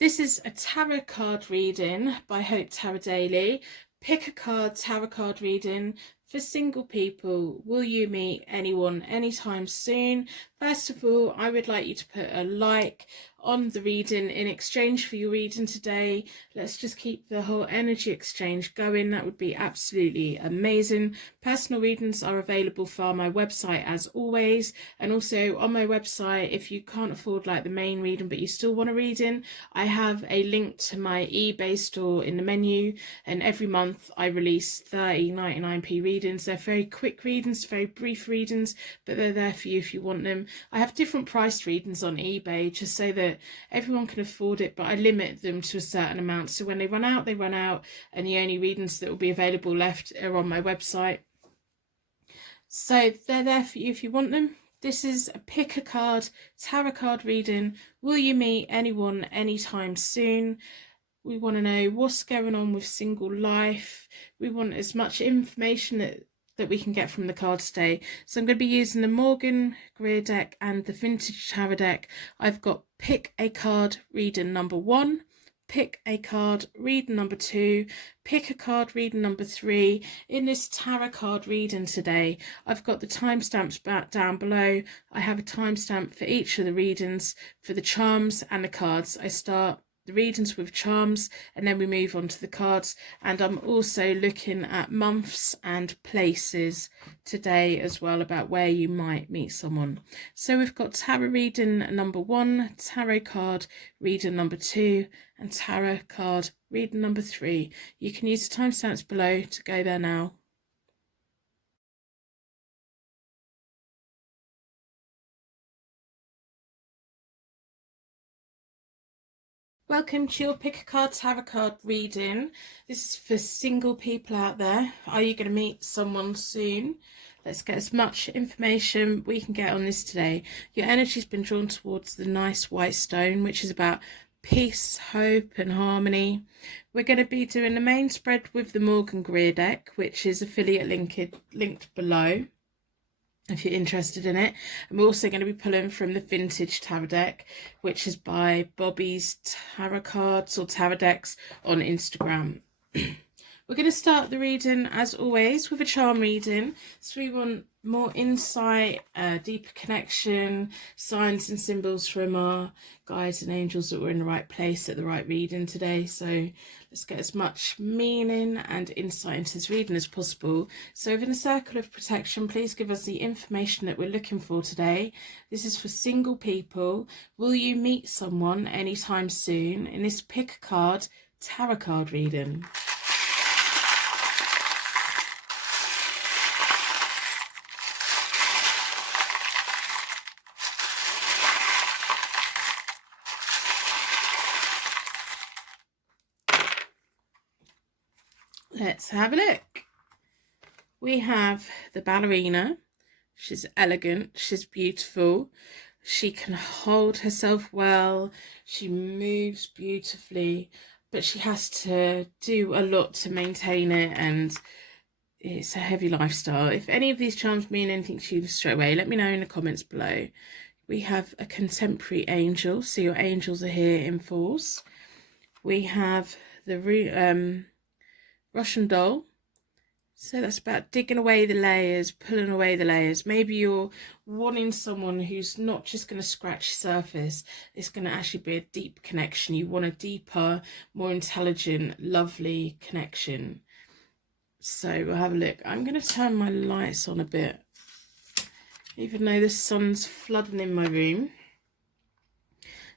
This is a tarot card reading by Hope Tarot Daily. Pick a card, tarot card reading for single people. Will you meet anyone anytime soon? First of all, I would like you to put a like on the reading in exchange for your reading today. Let's just keep the whole energy exchange going. That would be absolutely amazing. Personal readings are available via my website as always, and also on my website, if you can't afford like the main reading but you still want a reading, I have a link to my eBay store in the menu, and every month I release 30.99p readings. They're very quick readings, very brief readings, but they're there for you if you want them. I have different priced readings on eBay just so that everyone can afford it, but I limit them to a certain amount. So when they run out, they run out, and the only readings that will be available left are on my website. So they're there for you if you want them. This is a pick a card, tarot card reading. Will you meet anyone anytime soon? We want to know what's going on with single life. We want as much information that we can get from the cards today. So I'm going to be using the Morgan Greer deck and the Vintage Tarot deck. I've got pick a card reading number 1, pick a card reading number 2, pick a card reading number 3. In this tarot card reading today, I've got the timestamps back down below. I have a timestamp for each of the readings for the charms and the cards. I start the readings with charms and then we move on to the cards, and I'm also looking at months and places today as well about where you might meet someone. So we've got tarot reading number 1, tarot card reading number 2, and tarot card reading number 3. You can use the timestamps below to go there now. Welcome to your pick a card tarot card reading. This is for single people out there. Are you going to meet someone soon? Let's get as much information we can get on this today. Your energy's been drawn towards the nice white stone, which is about peace, hope and harmony. We're going to be doing the main spread with the Morgan Greer deck, which is affiliate linked below if you're interested in it. And we're also going to be pulling from the Vintage Tarot deck, which is by Bobby's Tarot Cards or Tarot Decks on Instagram. We're going to start the reading as always with a charm reading. So we want more insight, deeper connection, signs and symbols from our guides and angels that we're in the right place at the right reading today. So let's get as much meaning and insight into this reading as possible. So within a circle of protection, please give us the information that we're looking for today. This is for single people. Will you meet someone anytime soon? In this pick a card tarot card reading. Let's have a look. We have the ballerina. She's elegant, she's beautiful, she can hold herself well, she moves beautifully, but she has to do a lot to maintain it, and it's a heavy lifestyle. If any of these charms mean anything to you straight away, let me know in the comments below. We have a contemporary angel, so your angels are here in force. We have the Russian doll. So that's about digging away the layers, pulling away the layers. Maybe you're wanting someone who's not just going to scratch the surface. It's going to actually be a deep connection. You want a deeper, more intelligent, lovely connection. So we'll have a look. I'm going to turn my lights on a bit, even though the sun's flooding in my room.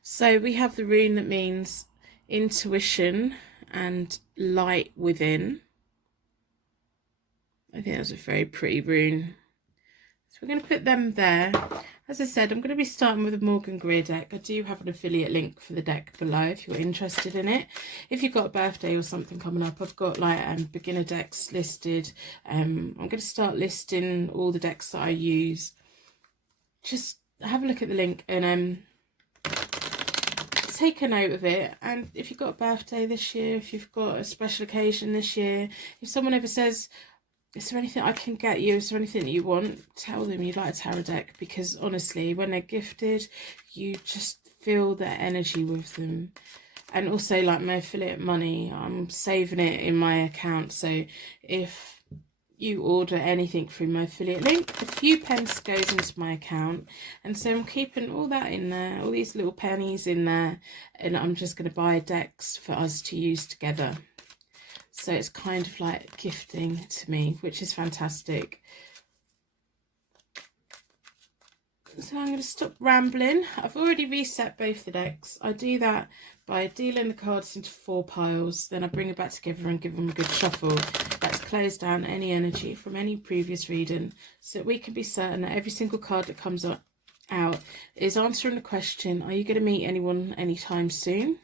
So we have the rune that means intuition and light within. I think that's a very pretty rune. So we're going to put them there. As I said, I'm going to be starting with a Morgan Greer deck. I do have an affiliate link for the deck below if you're interested in it. If you've got a birthday or something coming up, I've got like beginner decks listed. I'm going to start listing all the decks that I use. Just have a look at the link and take a note of it. And if you've got a birthday this year, if you've got a special occasion this year, if someone ever says, is there anything I can get you, is there anything that you want, tell them you'd like a tarot deck, because honestly when they're gifted you just feel their energy with them. And also, like my affiliate money, I'm saving it in my account. So if you order anything through my affiliate link, a few pence goes into my account, and so I'm keeping all that in there, all these little pennies in there, and I'm just going to buy decks for us to use together. So it's kind of like gifting to me, which is fantastic. So I'm going to stop rambling. I've already reset both the decks. I do that by dealing the cards into 4 piles. Then I bring it back together and give them a good shuffle. That's closed down any energy from any previous reading, so that we can be certain that every single card that comes out is answering the question, are you going to meet anyone anytime soon?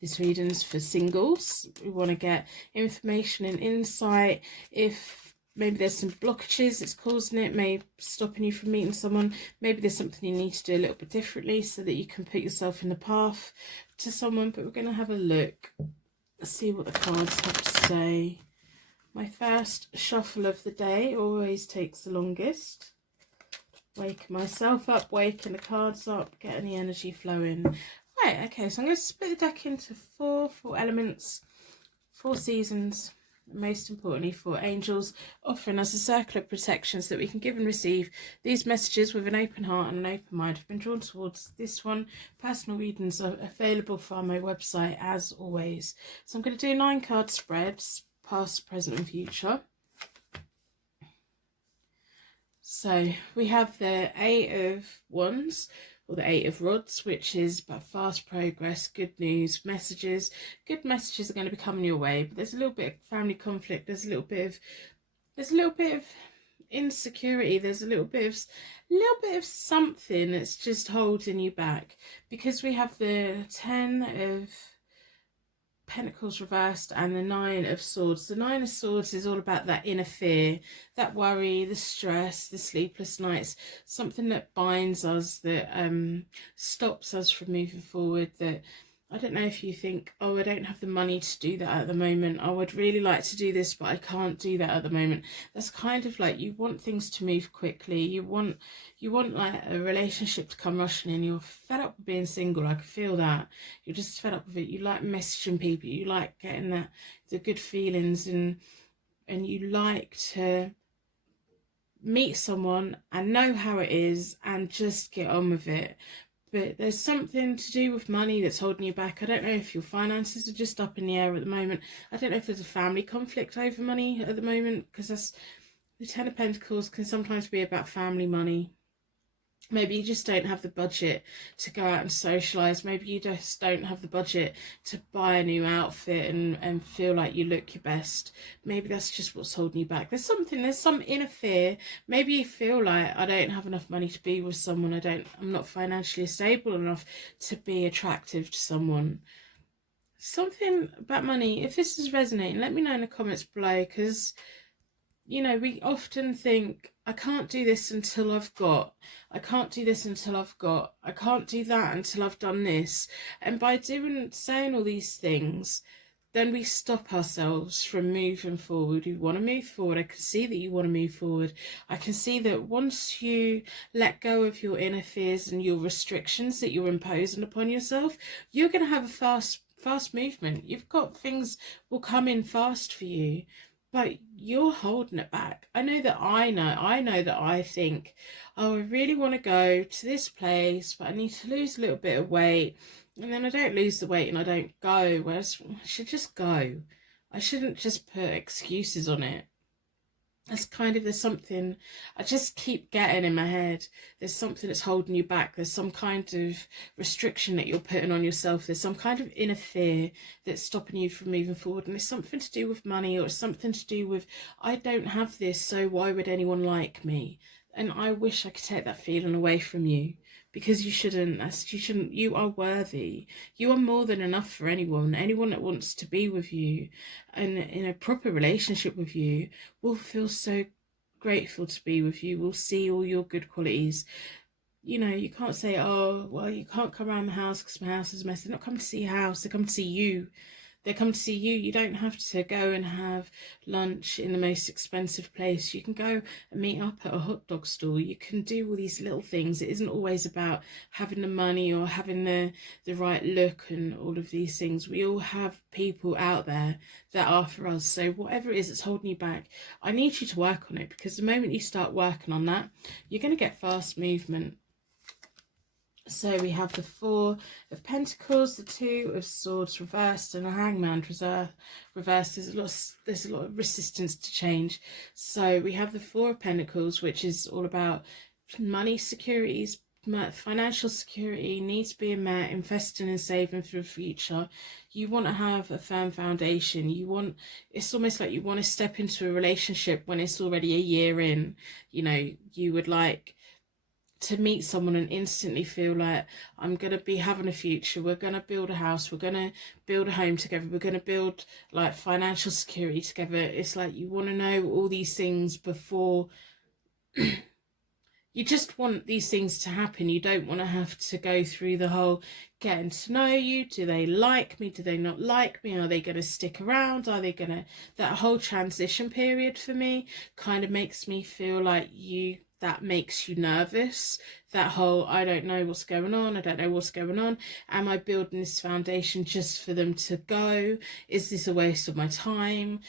This reading's for singles. We want to get information and insight. If maybe there's some blockages that's causing it, maybe stopping you from meeting someone. Maybe there's something you need to do a little bit differently so that you can put yourself in the path to someone. But we're going to have a look. Let's see what the cards have to say. My first shuffle of the day always takes the longest. Waking myself up, waking the cards up, getting the energy flowing. Right, okay, so I'm going to split the deck into four elements, 4 seasons. Most importantly, for angels, offering us a circle of protection so that we can give and receive these messages with an open heart and an open mind. I've been drawn towards this one. Personal readings are available from my website as always. So I'm going to do 9 card spreads, past, present and future. So we have the 8 of Wands, or the 8 of Rods, which is about fast progress, good news, messages. Good messages are going to be coming your way, but there's a little bit of family conflict. There's a little bit of insecurity. There's a little bit of something that's just holding you back, because we have the 10 of Pentacles reversed and the 9 of Swords. The 9 of Swords is all about that inner fear, that worry, the stress, the sleepless nights, something that binds us, that stops us from moving forward. That, I don't know if you think, oh, I don't have the money to do that at the moment. I would really like to do this, but I can't do that at the moment. That's kind of like, you want things to move quickly. You want like a relationship to come rushing in. You're fed up with being single. I can feel that. You're just fed up with it. You like messaging people. You like getting the good feelings, and you like to meet someone and know how it is and just get on with it. But there's something to do with money that's holding you back. I don't know if your finances are just up in the air at the moment. I don't know if there's a family conflict over money at the moment, because that's, the 10 of Pentacles can sometimes be about family money. Maybe you just don't have the budget to go out and socialise. Maybe you just don't have the budget to buy a new outfit and feel like you look your best. Maybe that's just what's holding you back. There's some inner fear. Maybe you feel like, I don't have enough money to be with someone. I'm not financially stable enough to be attractive to someone. Something about money. If this is resonating, let me know in the comments below, because you know, we often think, I can't do this until I've got, I can't do this until I've got, I can't do that until I've done this. And by saying all these things, then we stop ourselves from moving forward. We want to move forward. I can see that you want to move forward. I can see that once you let go of your inner fears and your restrictions that you're imposing upon yourself, you're going to have a fast movement. You've got things will come in fast for you, but you're holding it back. I know that I think, oh, I really want to go to this place, but I need to lose a little bit of weight. And then I don't lose the weight and I don't go. Whereas I should just go. I shouldn't just put excuses on it. That's kind of, there's something I just keep getting in my head. There's something that's holding you back. There's some kind of restriction that you're putting on yourself. There's some kind of inner fear that's stopping you from moving forward. And it's something to do with money, or it's something to do with, I don't have this, so why would anyone like me? And I wish I could take that feeling away from you, because you shouldn't. You are worthy. You are more than enough for anyone. Anyone that wants to be with you and in a proper relationship with you will feel so grateful to be with you, will see all your good qualities. You know, you can't say, oh, well, you can't come around my house because my house is a mess. They're not coming to see your house, they come to see you. They come to see you. You don't have to go and have lunch in the most expensive place. You can go and meet up at a hot dog stall. You can do all these little things. It isn't always about having the money or having the right look and all of these things. We all have people out there that are for us. So whatever it is that's holding you back, I need you to work on it, because the moment you start working on that, you're going to get fast movement. So we have the Four of Pentacles, the Two of Swords reversed, and the Hangman reversed. There's a lot of resistance to change. So we have the Four of Pentacles, which is all about money, securities, financial security, needs being met, investing and saving for the future. You want to have a firm foundation. It's almost like you want to step into a relationship when it's already a year in. You know, you would like to meet someone and instantly feel like, I'm going to be having a future, we're going to build a house, we're going to build a home together, we're going to build like financial security together. It's like you want to know all these things before you just want these things to happen. You don't want to have to go through the whole getting to know you. Do they like me? Do they not like me? Are they going to stick around? Are they going to... That whole transition period for me kind of makes me feel like that makes you nervous. That whole, I don't know what's going on. I don't know what's going on. Am I building this foundation just for them to go? Is this a waste of my time?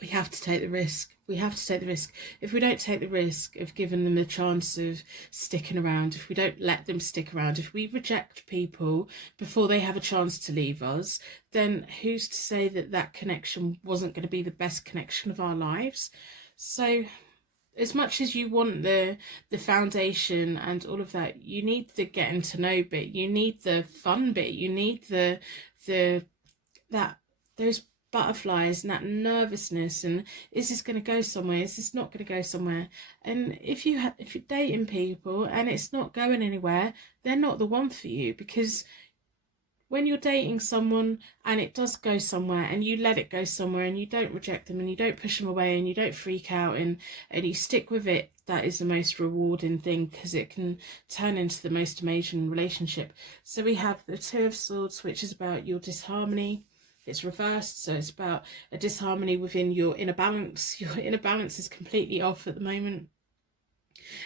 We have to take the risk. We have to take the risk. If we don't take the risk of giving them a chance of sticking around, if we don't let them stick around, if we reject people before they have a chance to leave us, then who's to say that that connection wasn't going to be the best connection of our lives? So as much as you want the foundation and all of that, you need the getting to know bit. You need the fun bit. You need those butterflies and that nervousness. And is this going to go somewhere? Is this not going to go somewhere? And if you're dating people and it's not going anywhere, they're not the one for you. Because when you're dating someone and it does go somewhere and you let it go somewhere and you don't reject them and you don't push them away and you don't freak out and you stick with it, that is the most rewarding thing, because it can turn into the most amazing relationship. So we have the Two of Swords, which is about your disharmony. It's reversed, so it's about a disharmony within your inner balance. Your inner balance is completely off at the moment.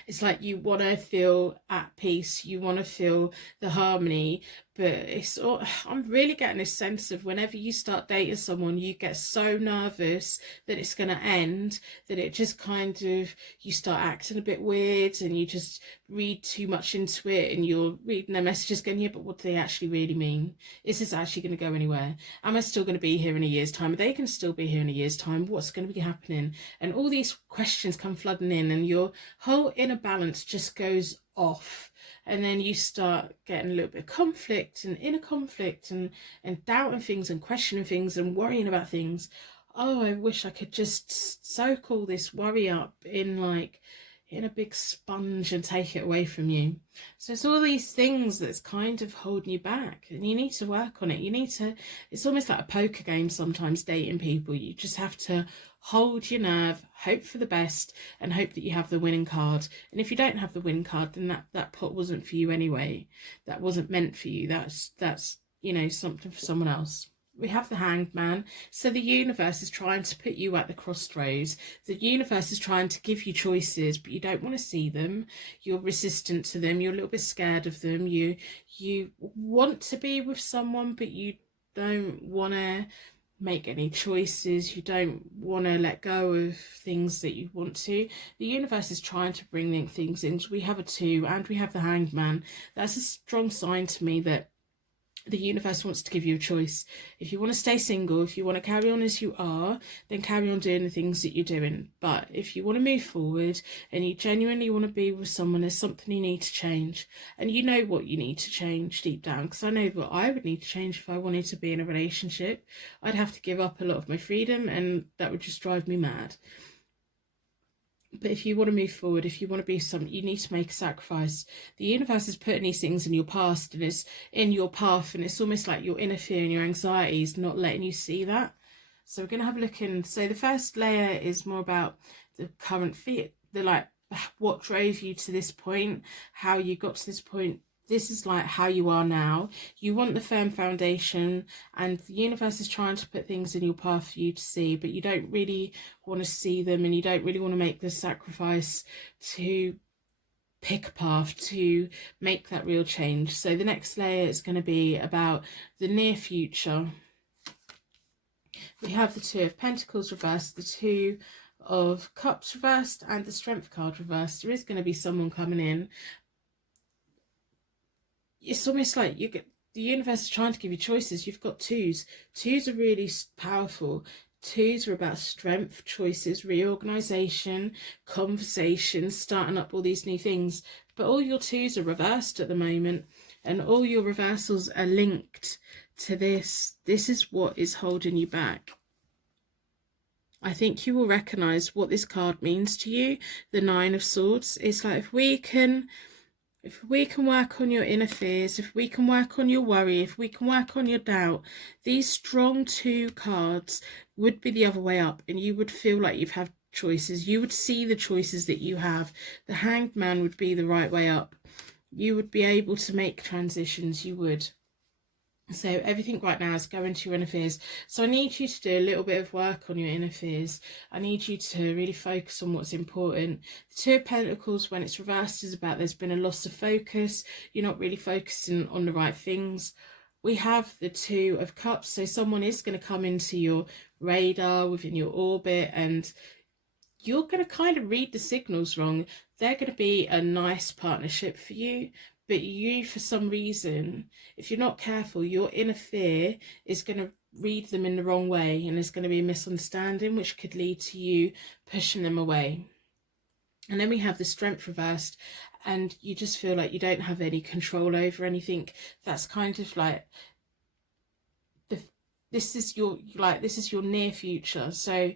It's like you want to feel at peace, you want to feel the harmony, but I'm really getting this sense of whenever you start dating someone, you get so nervous that it's going to end, that it just kind of, you start acting a bit weird and you just read too much into it and you're reading their messages going, yeah, but what do they actually really mean? Is this actually going to go anywhere? Am I still going to be here in a year's time? Are they going to still be here in a year's time? What's going to be happening? And all these questions come flooding in and your whole inner balance just goes off. And then you start getting a little bit of conflict and inner conflict and doubting things and questioning things and worrying about things. Oh, I wish I could just soak all this worry up in a big sponge and take it away from you. So it's all these things that's kind of holding you back, and you need to work on it. It's almost like a poker game sometimes, dating people. You just have to hold your nerve, hope for the best, and hope that you have the winning card. And if you don't have the winning card, then that pot wasn't for you anyway. That wasn't meant for you. That's something for someone else. We have the Hanged Man. So the universe is trying to put you at the crossroads. The universe is trying to give you choices, but you don't want to see them. You're resistant to them. You're a little bit scared of them. You want to be with someone, but you don't want to make any choices. You don't want to let go of things that you want to. The universe is trying to bring things in. We have a Two and we have the Hanged Man. That's a strong sign to me that the universe wants to give you a choice. If you want to stay single, if you want to carry on as you are, then carry on doing the things that you're doing. But if you want to move forward and you genuinely want to be with someone, there's something you need to change. And you know what you need to change deep down, because I know what I would need to change if I wanted to be in a relationship. I'd have to give up a lot of my freedom, and that would just drive me mad. But if you want to move forward, if you want to be something, you need to make a sacrifice. The universe is putting these things in your past and it's in your path, and it's almost like your inner fear and your anxiety is not letting you see that. So we're going to have a look in. So the first layer is more about the current fear, what drove you to this point, how you got to this point, this is like how you are now. You want the firm foundation, and the universe is trying to put things in your path for you to see, but you don't really want to see them, and you don't really want to make the sacrifice to pick a path to make that real change. So the next layer is going to be about the near future. We have the Two of Pentacles reversed, the Two of Cups reversed, and the Strength card reversed. There is going to be someone coming in. It's almost like you get, the universe is trying to give you choices. You've got twos. Twos are really powerful. Twos are about strength, choices, reorganization, conversation, starting up all these new things. But all your twos are reversed at the moment, and all your reversals are linked to this. This is what is holding you back. I think you will recognize what this card means to you. The Nine of Swords. It's like, if we can work on your inner fears, if we can work on your worry, if we can work on your doubt, these strong two cards would be the other way up, and you would feel like you've had choices. You would see the choices that you have. The Hanged Man would be the right way up. You would be able to make transitions. You would. So everything right now is going to your inner fears. So I need you to do a little bit of work on your inner fears. I need you to really focus on what's important. The Two of Pentacles, when it's reversed, is about there's been a loss of focus. You're not really focusing on the right things. We have the Two of Cups. So someone is going to come into your radar, within your orbit, and you're going to kind of read the signals wrong. They're going to be a nice partnership for you. But you, for some reason, if you're not careful, your inner fear is going to read them in the wrong way, and there's going to be a misunderstanding, which could lead to you pushing them away. And then we have the Strength reversed, and you just feel like you don't have any control over anything. That's kind of like, this is your near future. So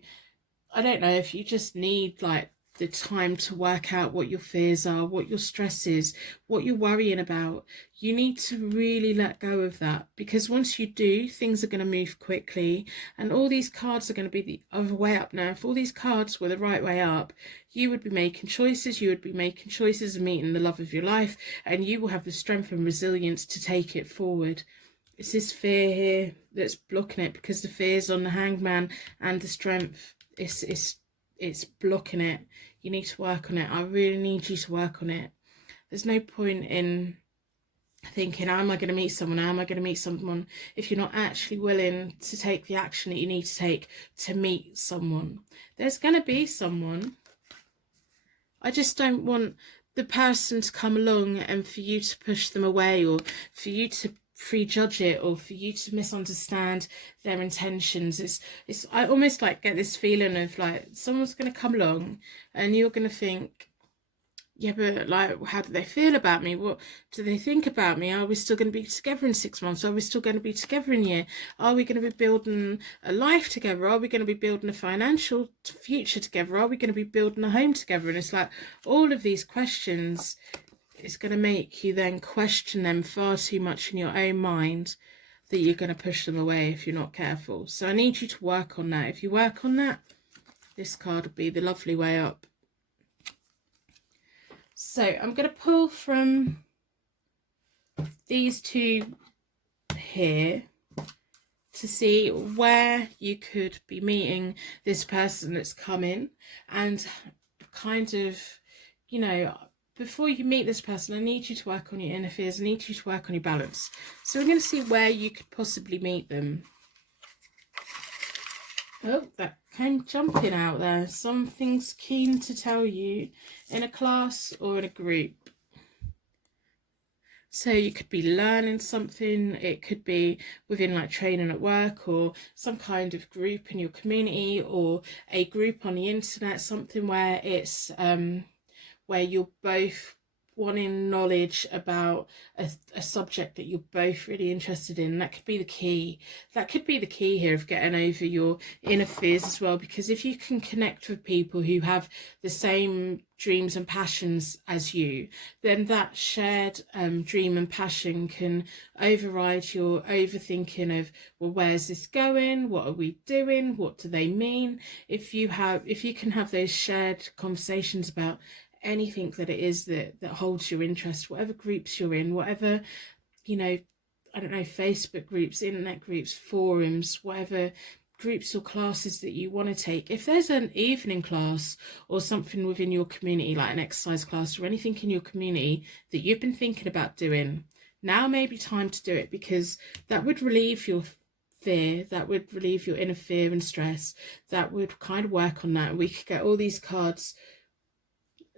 I don't know if you just need like the time to work out what your fears are, what your stress is, what you're worrying about. You need to really let go of that, because once you do, things are going to move quickly, and all these cards are going to be the other way up now. If all these cards were the right way up, you would be making choices. You would be making choices and meeting the love of your life, and you will have the strength and resilience to take it forward. It's this fear here that's blocking it, because the fear's on the Hanged Man, and the Strength, it's blocking it. You need to work on it. I really need you to work on it. There's no point in thinking, how am I going to meet someone? How am I going to meet someone? If you're not actually willing to take the action that you need to take to meet someone. There's going to be someone. I just don't want the person to come along and for you to push them away, or for you to prejudge it, or for you to misunderstand their intentions. It's I almost like get this feeling of like someone's going to come along and you're going to think, yeah, but like, how do they feel about me? What do they think about me? Are we still going to be together in 6 months? Are we still going to be together in a year? Are we going to be building a life together? Are we going to be building a financial future together? Are we going to be building a home together? And it's like all of these questions, it's going to make you then question them far too much in your own mind, that you're going to push them away if you're not careful. So I need you to work on that. If you work on that, this card will be the lovely way up. So I'm going to pull from these two here to see where you could be meeting this person that's coming, and kind of, you know, before you meet this person, I need you to work on your inner fears. I need you to work on your balance. So we're going to see where you could possibly meet them. Oh, that came jumping out there. Something's keen to tell you in a class or in a group. So you could be learning something. It could be within like training at work, or some kind of group in your community, or a group on the internet, something where it's where you're both wanting knowledge about a subject that you're both really interested in. That could be the key. That could be the key here of getting over your inner fears as well, because if you can connect with people who have the same dreams and passions as you, then that shared dream and passion can override your overthinking of, well, where's this going? What are we doing? What do they mean? If you can have those shared conversations about anything that it is that holds your interest, whatever groups you're in, whatever, you know, I don't know, Facebook groups, internet groups, forums, whatever groups or classes that you want to take. If there's an evening class or something within your community, like an exercise class or anything in your community that you've been thinking about doing, now may be time to do it, because that would relieve your fear, that would relieve your inner fear and stress, that would kind of work on that, and we could get all these cards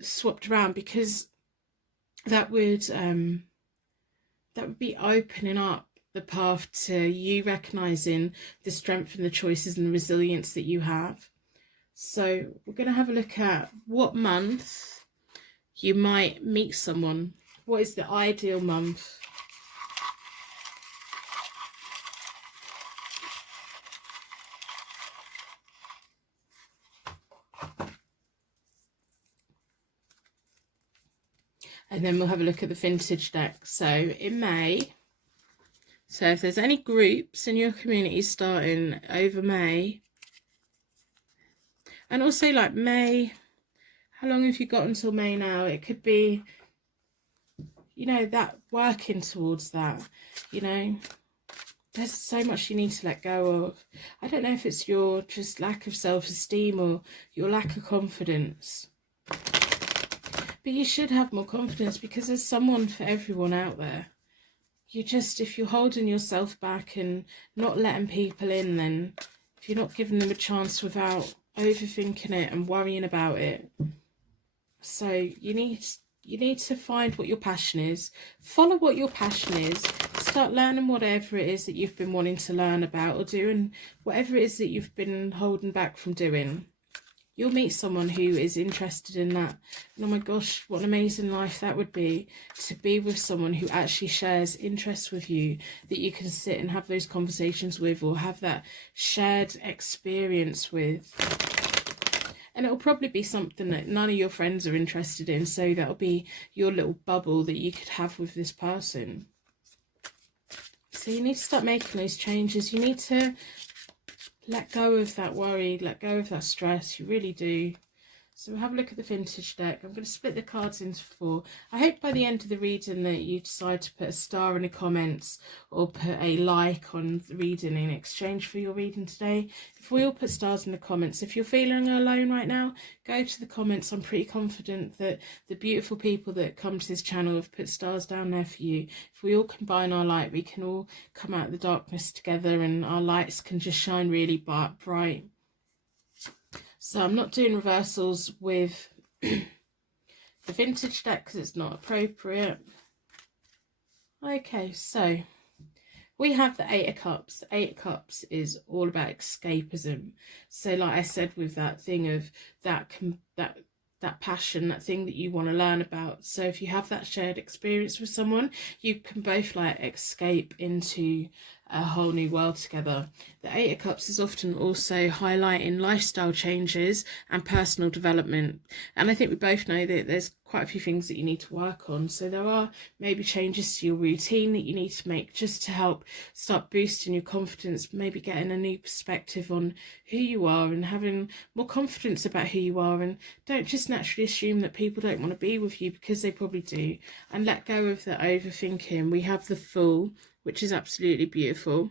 swapped around, because that would be opening up the path to you recognizing the strength and the choices and the resilience that you have. So we're going to have a look at what month you might meet someone. What is the ideal month? And then we'll have a look at the vintage deck. So in May, so if there's any groups in your community starting over May, and also like May, how long have you got until May now? It could be, you know, that working towards that, you know, there's so much you need to let go of. I don't know if it's your just lack of self-esteem or your lack of confidence. But you should have more confidence, because there's someone for everyone out there. You just, if you're holding yourself back and not letting people in, then if you're not giving them a chance without overthinking it and worrying about it. So you need to find what your passion is. Follow what your passion is. Start learning whatever it is that you've been wanting to learn about or do, and whatever it is that you've been holding back from doing. You'll meet someone who is interested in that. And oh my gosh, what an amazing life that would be, to be with someone who actually shares interests with you, that you can sit and have those conversations with, or have that shared experience with. And it'll probably be something that none of your friends are interested in, so that'll be your little bubble that you could have with this person. So you need to start making those changes. You need to let go of that worry, let go of that stress. You really do. So we'll have a look at the vintage deck. I'm going to split the cards into 4. I hope by the end of the reading that you decide to put a star in the comments or put a like on the reading in exchange for your reading today. If we all put stars in the comments, if you're feeling alone right now, go to the comments. I'm pretty confident that the beautiful people that come to this channel have put stars down there for you. If we all combine our light, we can all come out of the darkness together, and our lights can just shine really bright. So I'm not doing reversals with the vintage deck because it's not appropriate. Okay, so we have the 8 of Cups. The 8 of Cups is all about escapism. So like I said, with that thing of that passion, that thing that you want to learn about. So if you have that shared experience with someone, you can both like escape into a whole new world together. The 8 of Cups is often also highlighting lifestyle changes and personal development. And I think we both know that there's quite a few things that you need to work on. So there are maybe changes to your routine that you need to make just to help start boosting your confidence, maybe getting a new perspective on who you are and having more confidence about who you are. And don't just naturally assume that people don't want to be with you, because they probably do. And let go of the overthinking. We have the Fool, which is absolutely beautiful.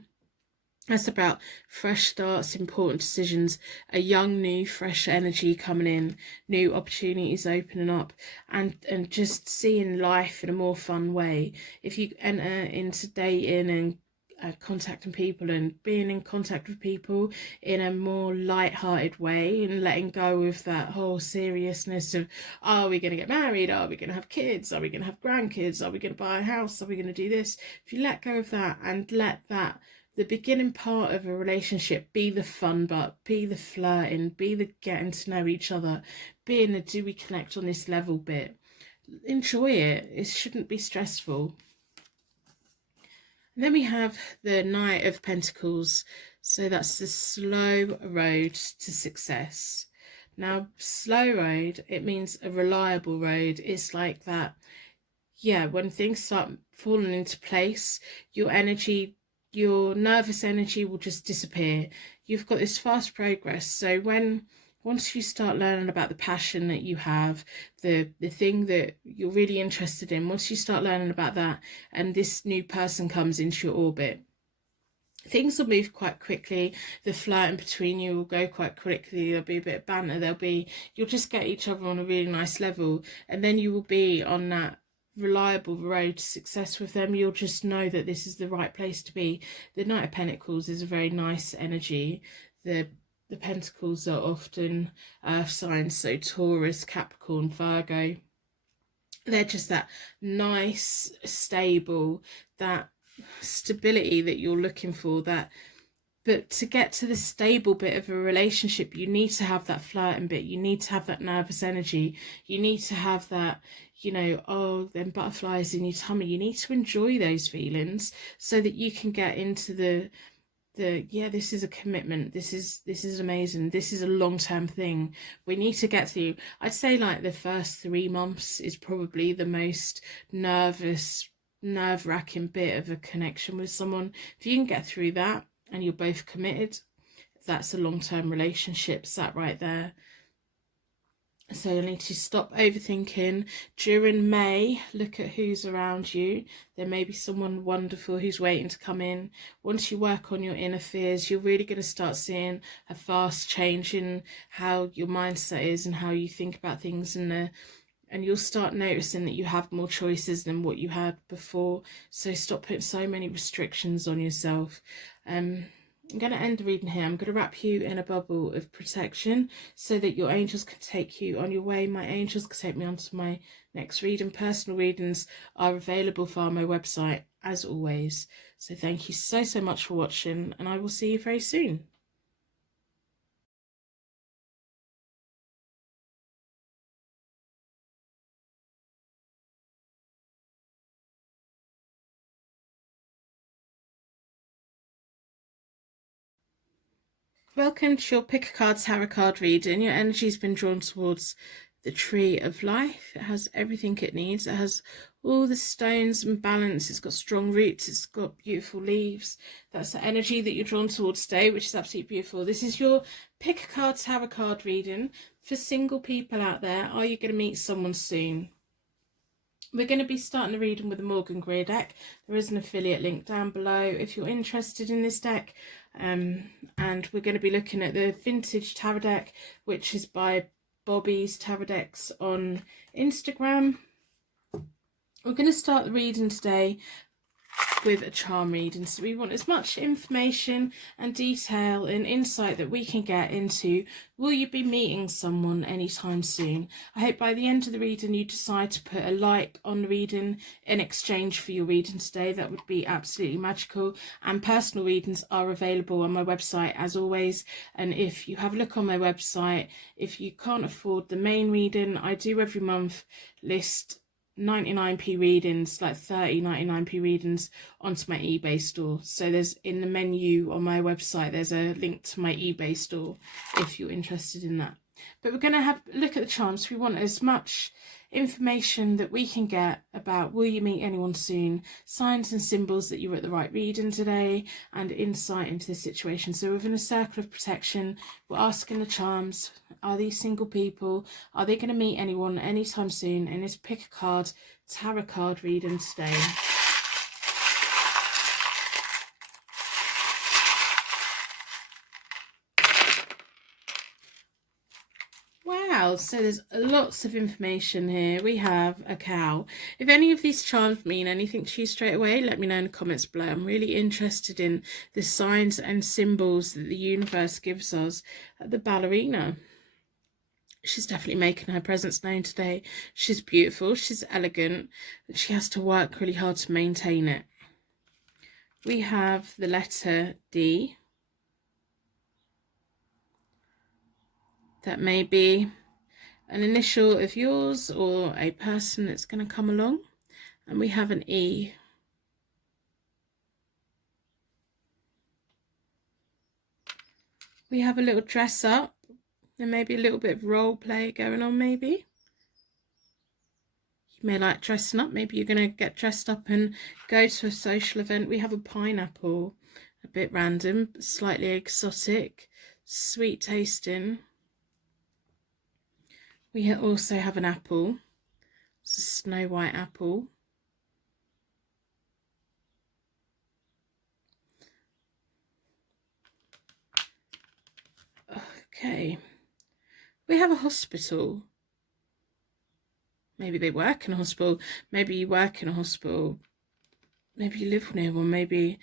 That's about fresh starts, important decisions, a young, new, fresh energy coming in, new opportunities opening up, and just seeing life in a more fun way. If you enter into dating and contacting people and being in contact with people in a more light-hearted way, and letting go of that whole seriousness of, are we going to get married, are we going to have kids, are we going to have grandkids, are we going to buy a house, are we going to do this? If you let go of that and let that, the beginning part of a relationship, be the fun but be the flirting, be the getting to know each other, be in the do we connect on this level bit. Enjoy it. It shouldn't be stressful. And then we have the Knight of Pentacles. So that's the slow road to success. Now, slow road, it means a reliable road. It's like that, yeah, when things start falling into place, your energy, your nervous energy will just disappear. You've got this fast progress. So when once you start learning about the passion that you have, the thing that you're really interested in, once you start learning about that and this new person comes into your orbit, things will move quite quickly. The flirting between you will go quite quickly. There'll be a bit of banter. You'll just get each other on a really nice level, and then you will be on that reliable road to success with them. You'll just know that this is the right place to be. The Knight of Pentacles is a very nice energy. The Pentacles are often earth signs, so Taurus, Capricorn, Virgo. They're just that nice, stable, that stability that you're looking for. But to get to the stable bit of a relationship, you need to have that flirting bit. You need to have that nervous energy. You need to have that, oh, then butterflies in your tummy. You need to enjoy those feelings so that you can get into the yeah, this is a commitment. This is amazing. This is a long-term thing. We need to get through. I'd say like the first 3 months is probably the most nerve-wracking bit of a connection with someone. If you can get through that and you're both committed, that's a long-term relationship sat right there. So you need to stop overthinking. During May, look at who's around you. There may be someone wonderful who's waiting to come in. Once you work on your inner fears, you're really going to start seeing a fast change in how your mindset is and how you think about things, and you'll start noticing that you have more choices than what you had before. So stop putting so many restrictions on yourself. I'm going to end the reading here. I'm going to wrap you in a bubble of protection so that your angels can take you on your way. My angels can take me on to my next reading. Personal readings are available via my website, as always. So thank you so much for watching, and I will see you very soon. Welcome to your Pick a Card Tarot card reading. Your energy's been drawn towards the Tree of Life. It has everything it needs. It has all the stones and balance. It's got strong roots. It's got beautiful leaves. That's the energy that you're drawn towards today, which is absolutely beautiful. This is your Pick a Card Tarot card reading for single people out there. Are you going to meet someone soon? We're going to be starting the reading with the Morgan Greer deck. There is an affiliate link down below if you're interested in this deck. And we're going to be looking at the Vintage Tarot deck, which is by Bobby's Tarot Decks on Instagram. We're going to start the reading today with a charm reading, so we want as much information and detail and insight that we can get into. Will you be meeting someone anytime soon? I hope by the end of the reading you decide to put a like on the reading in exchange for your reading today. That would be absolutely magical. And personal readings are available on my website, as always. And if you have a look on my website, if you can't afford the main reading, I do every month list 99p readings, like 99p readings, onto my eBay store. So there's, in the menu on my website, there's a link to my eBay store if you're interested in that. But we're going to have a look at the charms. We want as much information that we can get about will you meet anyone soon, signs and symbols that you're at the right reading today, and insight into the situation. So within a circle of protection, we're asking the charms, are these single people? Are they going to meet anyone anytime soon? And let's pick a card, tarot card reading today. Wow, so there's lots of information here. We have a cow. If any of these charms mean anything to you straight away, let me know in the comments below. I'm really interested in the signs and symbols that the universe gives us. The ballerina. She's definitely making her presence known today. She's beautiful, she's elegant, but she has to work really hard to maintain it. We have the letter D. That may be an initial of yours or a person that's going to come along. And we have an E. We have a little dress up. There may be a little bit of role play going on, maybe. You may like dressing up. Maybe you're going to get dressed up and go to a social event. We have a pineapple. A bit random, slightly exotic, sweet tasting. We also have an apple. It's a snow white apple. Okay. We have a hospital. Maybe they work in a hospital. Maybe you work in a hospital. Maybe you live near one. Maybe,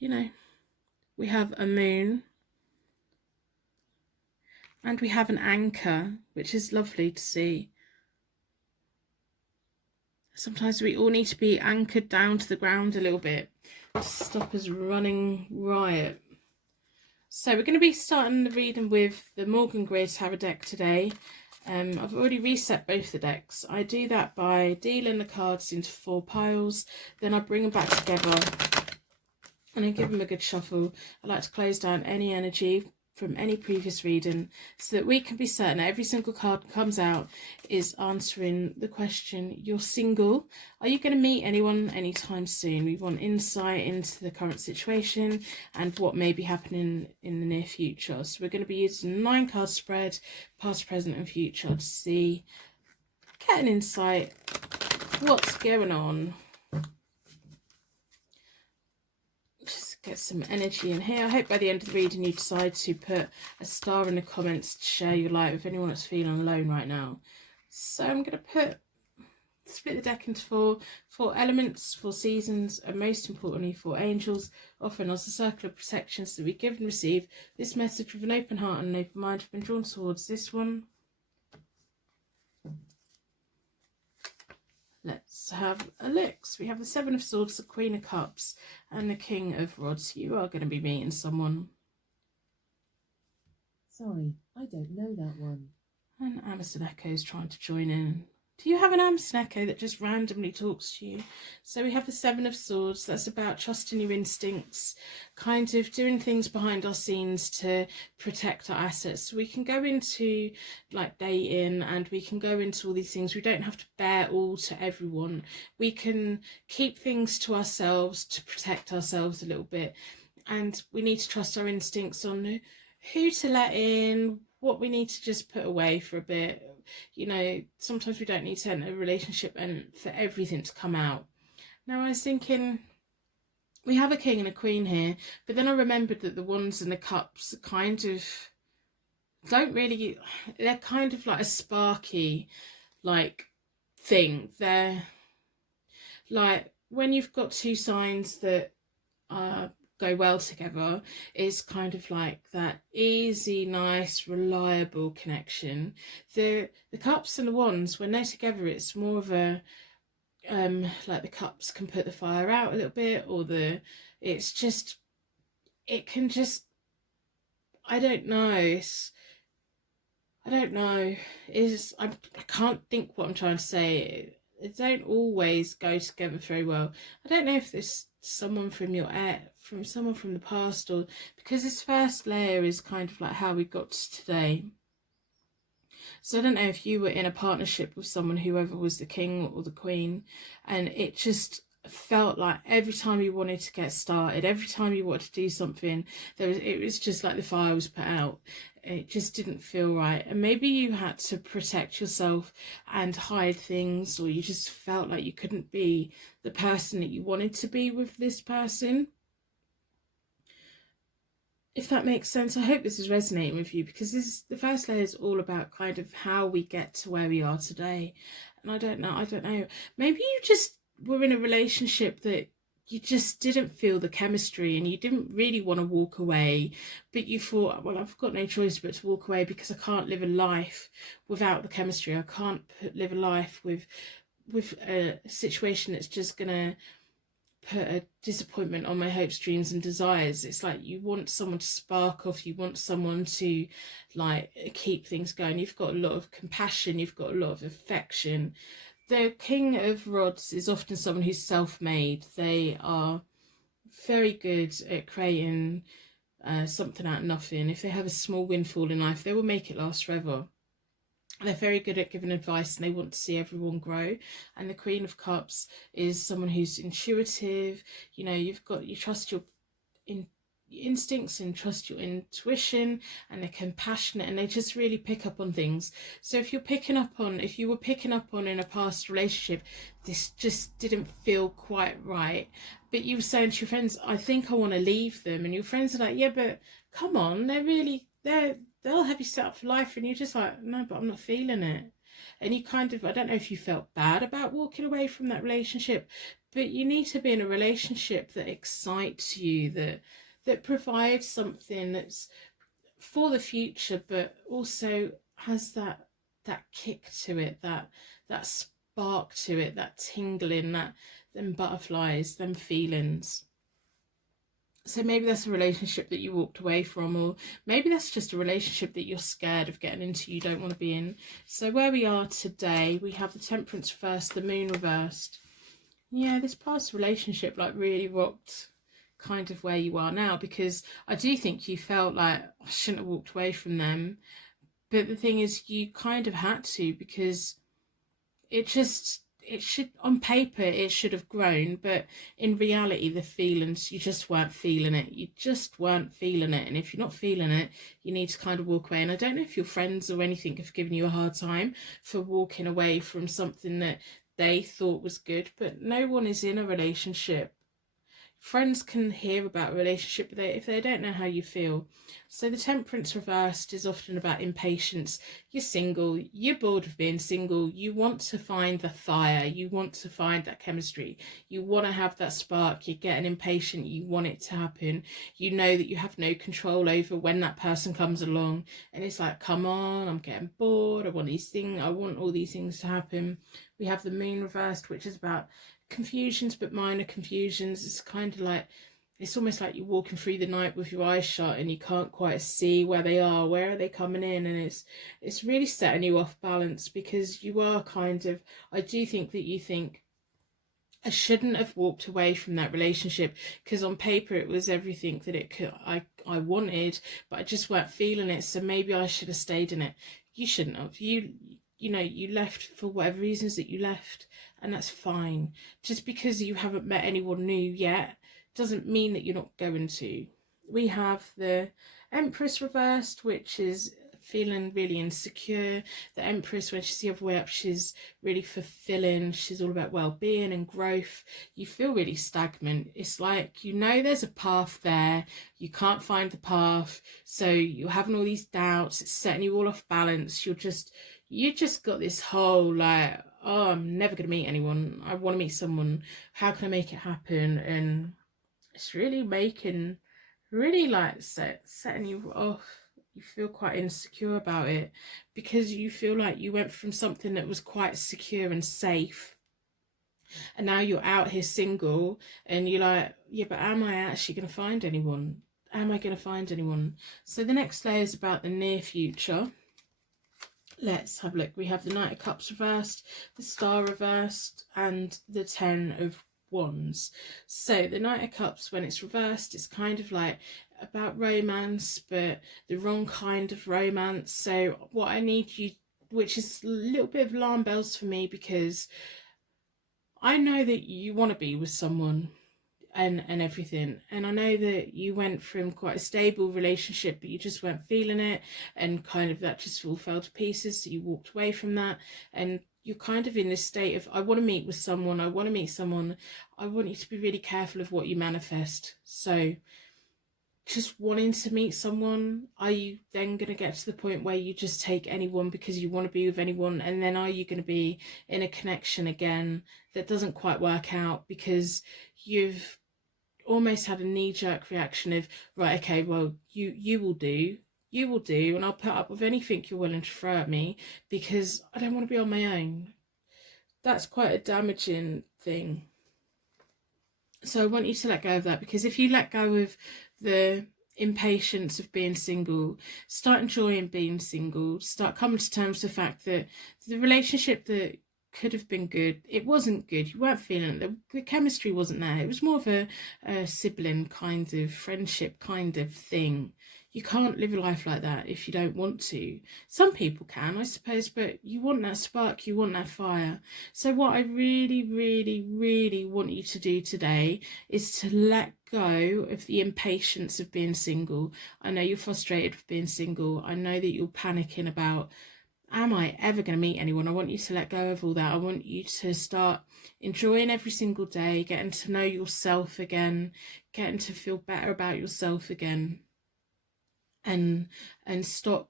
you know. We have a moon. And we have an anchor, which is lovely to see. Sometimes we all need to be anchored down to the ground a little bit to stop us running riot. So we're going to be starting the reading with the Morgan Greer Tarot deck today. I've already reset both the decks. I do that by dealing the cards into 4 piles, then I bring them back together and I give them a good shuffle. I like to close down any energy from any previous reading so that we can be certain that every single card that comes out is answering the question, you're single, are you going to meet anyone anytime soon? We want insight into the current situation and what may be happening in the near future. So we're going to be using a 9 card spread, past, present and future, to see, get an insight, what's going on. Get some energy in here. I hope by the end of the reading you decide to put a star in the comments to share your light with anyone that's feeling alone right now. So I'm going to split the deck into 4 elements, 4 seasons, and most importantly 4 angels, offering us a circle of protection so that we give and receive this message with an open heart and an open mind. I've been drawn towards this one. Let's have a look. So we have the 7 of Swords, the Queen of Cups, and the King of Rods. You are going to be meeting someone. Sorry, I don't know that one. And Amazon Echo is trying to join in. Do you have an Amazon Echo that just randomly talks to you? So we have the 7 of Swords. That's about trusting your instincts, kind of doing things behind our scenes to protect our assets. So we can go into like dating and we can go into all these things. We don't have to bear all to everyone. We can keep things to ourselves to protect ourselves a little bit. And we need to trust our instincts on who to let in, what we need to just put away for a bit. You know, sometimes we don't need to enter a relationship and for everything to come out. Now I was thinking, we have a king and a queen here, but then I remembered that the wands and the cups kind of don't really, they're kind of like a sparky like thing. They're like when you've got 2 signs that go well together, is kind of like that easy, nice, reliable connection. The cups and the wands, when they're together, it's more of a like the cups can put the fire out a little bit, or it can just, I don't know, I can't think what I'm trying to say. They don't always go together very well. I don't know if there's someone from someone from the past, or because this first layer is kind of like how we got to today. So I don't know if you were in a partnership with someone, whoever was the king or the queen, and it just felt like every time you wanted to get started, every time you wanted to do something, it was just like the fire was put out. It just didn't feel right. And maybe you had to protect yourself and hide things, or you just felt like you couldn't be the person that you wanted to be with this person. If that makes sense, I hope this is resonating with you, because the first layer is all about kind of how we get to where we are today. And I don't know, maybe you just were in a relationship that you just didn't feel the chemistry and you didn't really want to walk away, but you thought, well, I've got no choice but to walk away because I can't live a life without the chemistry. I can't live a life with a situation that's just gonna put a disappointment on my hopes, dreams and desires. It's like you want someone to spark off, you want someone to like keep things going. You've got a lot of compassion, you've got a lot of affection. The King of Rods is often someone who's self-made. They are very good at creating something out of nothing. If they have a small windfall in life, they will make it last forever. They're very good at giving advice and they want to see everyone grow. And the Queen of Cups is someone who's intuitive. You know, you trust your instincts and trust your intuition, and they're compassionate, and they just really pick up on things. So if you were picking up on in a past relationship, this just didn't feel quite right, but you were saying to your friends, I think I want to leave them, and your friends are like, yeah, but come on, they'll have you set up for life, and you're just like, no, but I'm not feeling it. And you kind of, I don't know if you felt bad about walking away from that relationship, but you need to be in a relationship that excites you, that provides something that's for the future, but also has that kick to it, that spark to it, that tingling, that them butterflies, them feelings. So maybe that's a relationship that you walked away from, or maybe that's just a relationship that you're scared of getting into, you don't want to be in. So where we are today, we have the Temperance reversed, the Moon reversed. Yeah, this past relationship like really rocked kind of where you are now, because I do think you felt like I shouldn't have walked away from them. But the thing is, you kind of had to, because it should, on paper it should have grown, but in reality the feelings, you just weren't feeling it. And if you're not feeling it, you need to kind of walk away. And I don't know if your friends or anything have given you a hard time for walking away from something that they thought was good, but no one is in a relationship. Friends can hear about a relationship, but if they don't know how you feel. So the Temperance reversed is often about impatience. You're single, you're bored of being single, you want to find the fire, you want to find that chemistry, you want to have that spark, you're getting impatient, you want it to happen. You know that you have no control over when that person comes along, and it's like, come on, I'm getting bored, I want all these things to happen. We have the Moon reversed, which is about confusions, but minor confusions. It's kind of like, it's almost like you're walking through the night with your eyes shut and you can't quite see where they are, where are they coming in, and it's really setting you off balance, because you are kind of, I do think that you think, I shouldn't have walked away from that relationship, because on paper it was everything that I wanted, but I just weren't feeling it, so maybe I should have stayed in it. You shouldn't have. You left for whatever reasons that you left, and that's fine. Just because you haven't met anyone new yet doesn't mean that you're not going to. We have the Empress reversed, which is feeling really insecure. The Empress, when she's the other way up, she's really fulfilling. She's all about well-being and growth. You feel really stagnant. It's like, there's a path there, you can't find the path, so you're having all these doubts, it's setting you all off balance. You just got this whole like, oh, I'm never going to meet anyone, I want to meet someone, how can I make it happen? And it's really like setting you off. You feel quite insecure about it, because you feel like you went from something that was quite secure and safe, and now you're out here single, and you're like, yeah, but am I actually going to find anyone? So the next layer is about the near future. Let's have a look. We have the Knight of Cups reversed, the Star reversed, and the Ten of Wands. So the Knight of Cups, when it's reversed, it's kind of like about romance, but the wrong kind of romance. So what I need you, which is a little bit of alarm bells for me, because I know that you want to be with someone and everything, and I know that you went from quite a stable relationship, but you just weren't feeling it, and kind of that just all fell to pieces, so you walked away from that, and you're kind of in this state of, I want to meet someone, I want you to be really careful of what you manifest. So just wanting to meet someone, are you then going to get to the point where you just take anyone because you want to be with anyone, and then are you going to be in a connection again that doesn't quite work out because you've almost had a knee-jerk reaction of, right, okay, well, you will do, and I'll put up with anything you're willing to throw at me because I don't want to be on my own. That's quite a damaging thing. So I want you to let go of that, because if you let go of the impatience of being single, start enjoying being single, start coming to terms with the fact that the relationship that could have been good. It wasn't good. You weren't feeling it. The chemistry wasn't there. It was more of a sibling kind of friendship kind of thing. You can't live a life like that if you don't want to. Some people can, I suppose, but you want that spark, you want that fire. So what I really, really, really want you to do today is to let go of the impatience of being single. I know you're frustrated with being single. I know that you're panicking about, am I ever going to meet anyone? I want you to let go of all that. I want you to start enjoying every single day, getting to know yourself again, getting to feel better about yourself again, and stop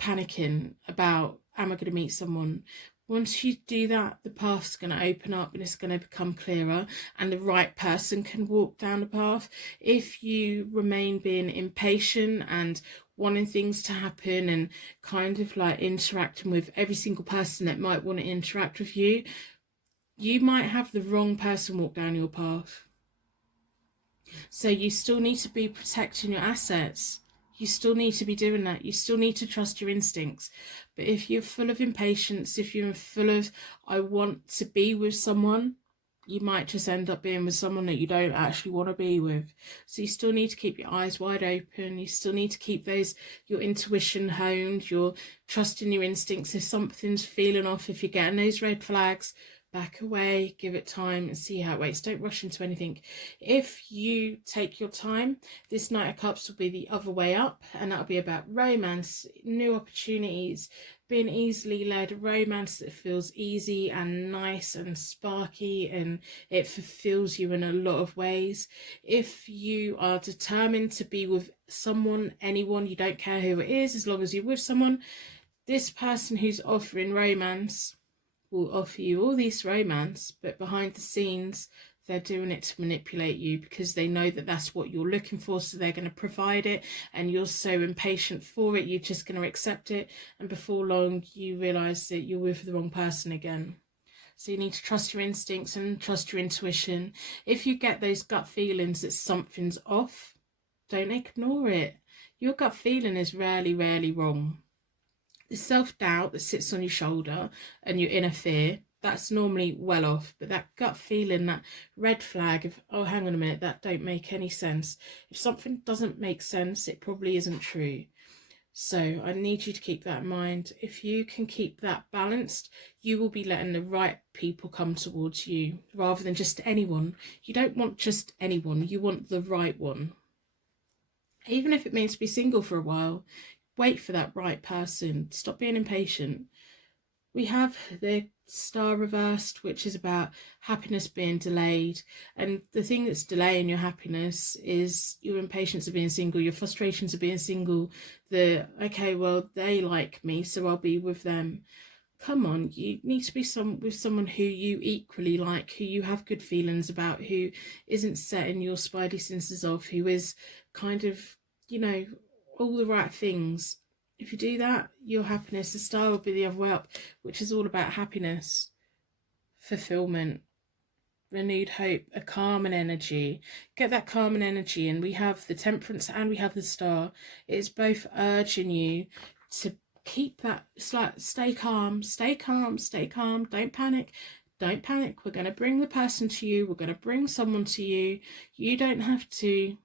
panicking about, am I going to meet someone? Once you do that, the path's going to open up and it's going to become clearer, and the right person can walk down the path. If you remain being impatient and wanting things to happen and kind of like interacting with every single person that might want to interact with you, you might have the wrong person walk down your path. So you still need to be protecting your assets. You still need to be doing that. You still need to trust your instincts. But if you're full of impatience, if you're full of, I want to be with someone, you might just end up being with someone that you don't actually want to be with. So you still need to keep your eyes wide open. You still need to keep your intuition honed, your trust in your instincts. If something's feeling off, if you're getting those red flags, back away, give it time and see how it waits. Don't rush into anything. If you take your time, this Knight of Cups will be the other way up, and that'll be about romance, new opportunities, being easily led, a romance that feels easy and nice and sparky, and it fulfills you in a lot of ways. If you are determined to be with someone, anyone, you don't care who it is, as long as you're with someone, this person who's offering romance will offer you all this romance, but behind the scenes they're doing it to manipulate you, because they know that that's what you're looking for, so they're going to provide it, and you're so impatient for it, you're just going to accept it, and before long you realise that you're with the wrong person again. So you need to trust your instincts and trust your intuition. If you get those gut feelings that something's off, don't ignore it. Your gut feeling is rarely wrong. The self-doubt that sits on your shoulder and your inner fear, that's normally well off. But that gut feeling, that red flag of, oh, hang on a minute, that don't make any sense. If something doesn't make sense, it probably isn't true. So I need you to keep that in mind. If you can keep that balanced, you will be letting the right people come towards you rather than just anyone. You don't want just anyone, you want the right one. Even if it means to be single for a while, wait for that right person. Stop being impatient. We have the star reversed, which is about happiness being delayed. And the thing that's delaying your happiness is your impatience of being single, your frustrations of being single, okay, well, they like me, so I'll be with them. Come on, you need to be with someone who you equally like, who you have good feelings about, who isn't setting your spidey senses off, who is kind of, all the right things. If you do that, your happiness, the star will be the other way up, which is all about happiness, fulfillment, renewed hope, a calming energy. Get that calming energy, and we have the Temperance and we have the star. It's both urging you to keep that, it's like, stay calm, don't panic. We're going to bring the person to you, we're going to bring someone to you. You don't have to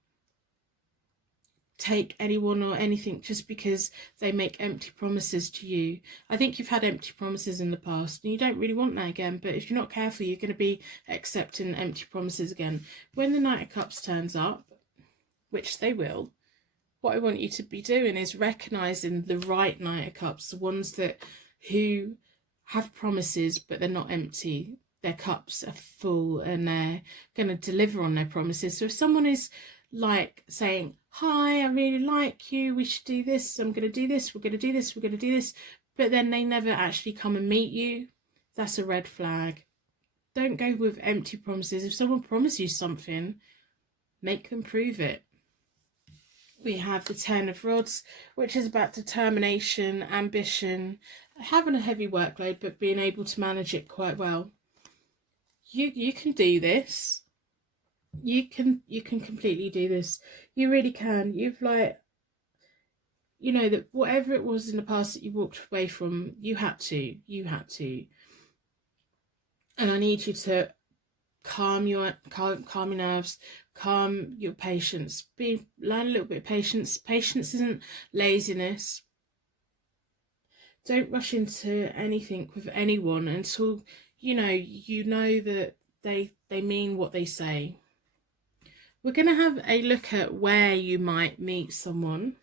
take anyone or anything just because they make empty promises to you. I think you've had empty promises in the past and you don't really want that again, but if you're not careful, you're going to be accepting empty promises again. When the Knight of Cups turns up, which they will, what I want you to be doing is recognising the right Knight of Cups, the ones who have promises but they're not empty. Their cups are full and they're going to deliver on their promises. So if someone is like saying, hi, I really like you, we should do this, I'm going to do this, we're going to do this, we're going to do this, but then they never actually come and meet you, that's a red flag. Don't go with empty promises. If someone promises you something, make them prove it. We have the Ten of Rods, which is about determination, ambition, having a heavy workload but being able to manage it quite well. You can do this. You can completely do this. You really can. You've that whatever it was in the past that you walked away from, you had to. And I need you to calm your nerves, calm your patience. Learn a little bit of patience. Patience isn't laziness. Don't rush into anything with anyone until you know that they mean what they say. We're going to have a look at where you might meet someone,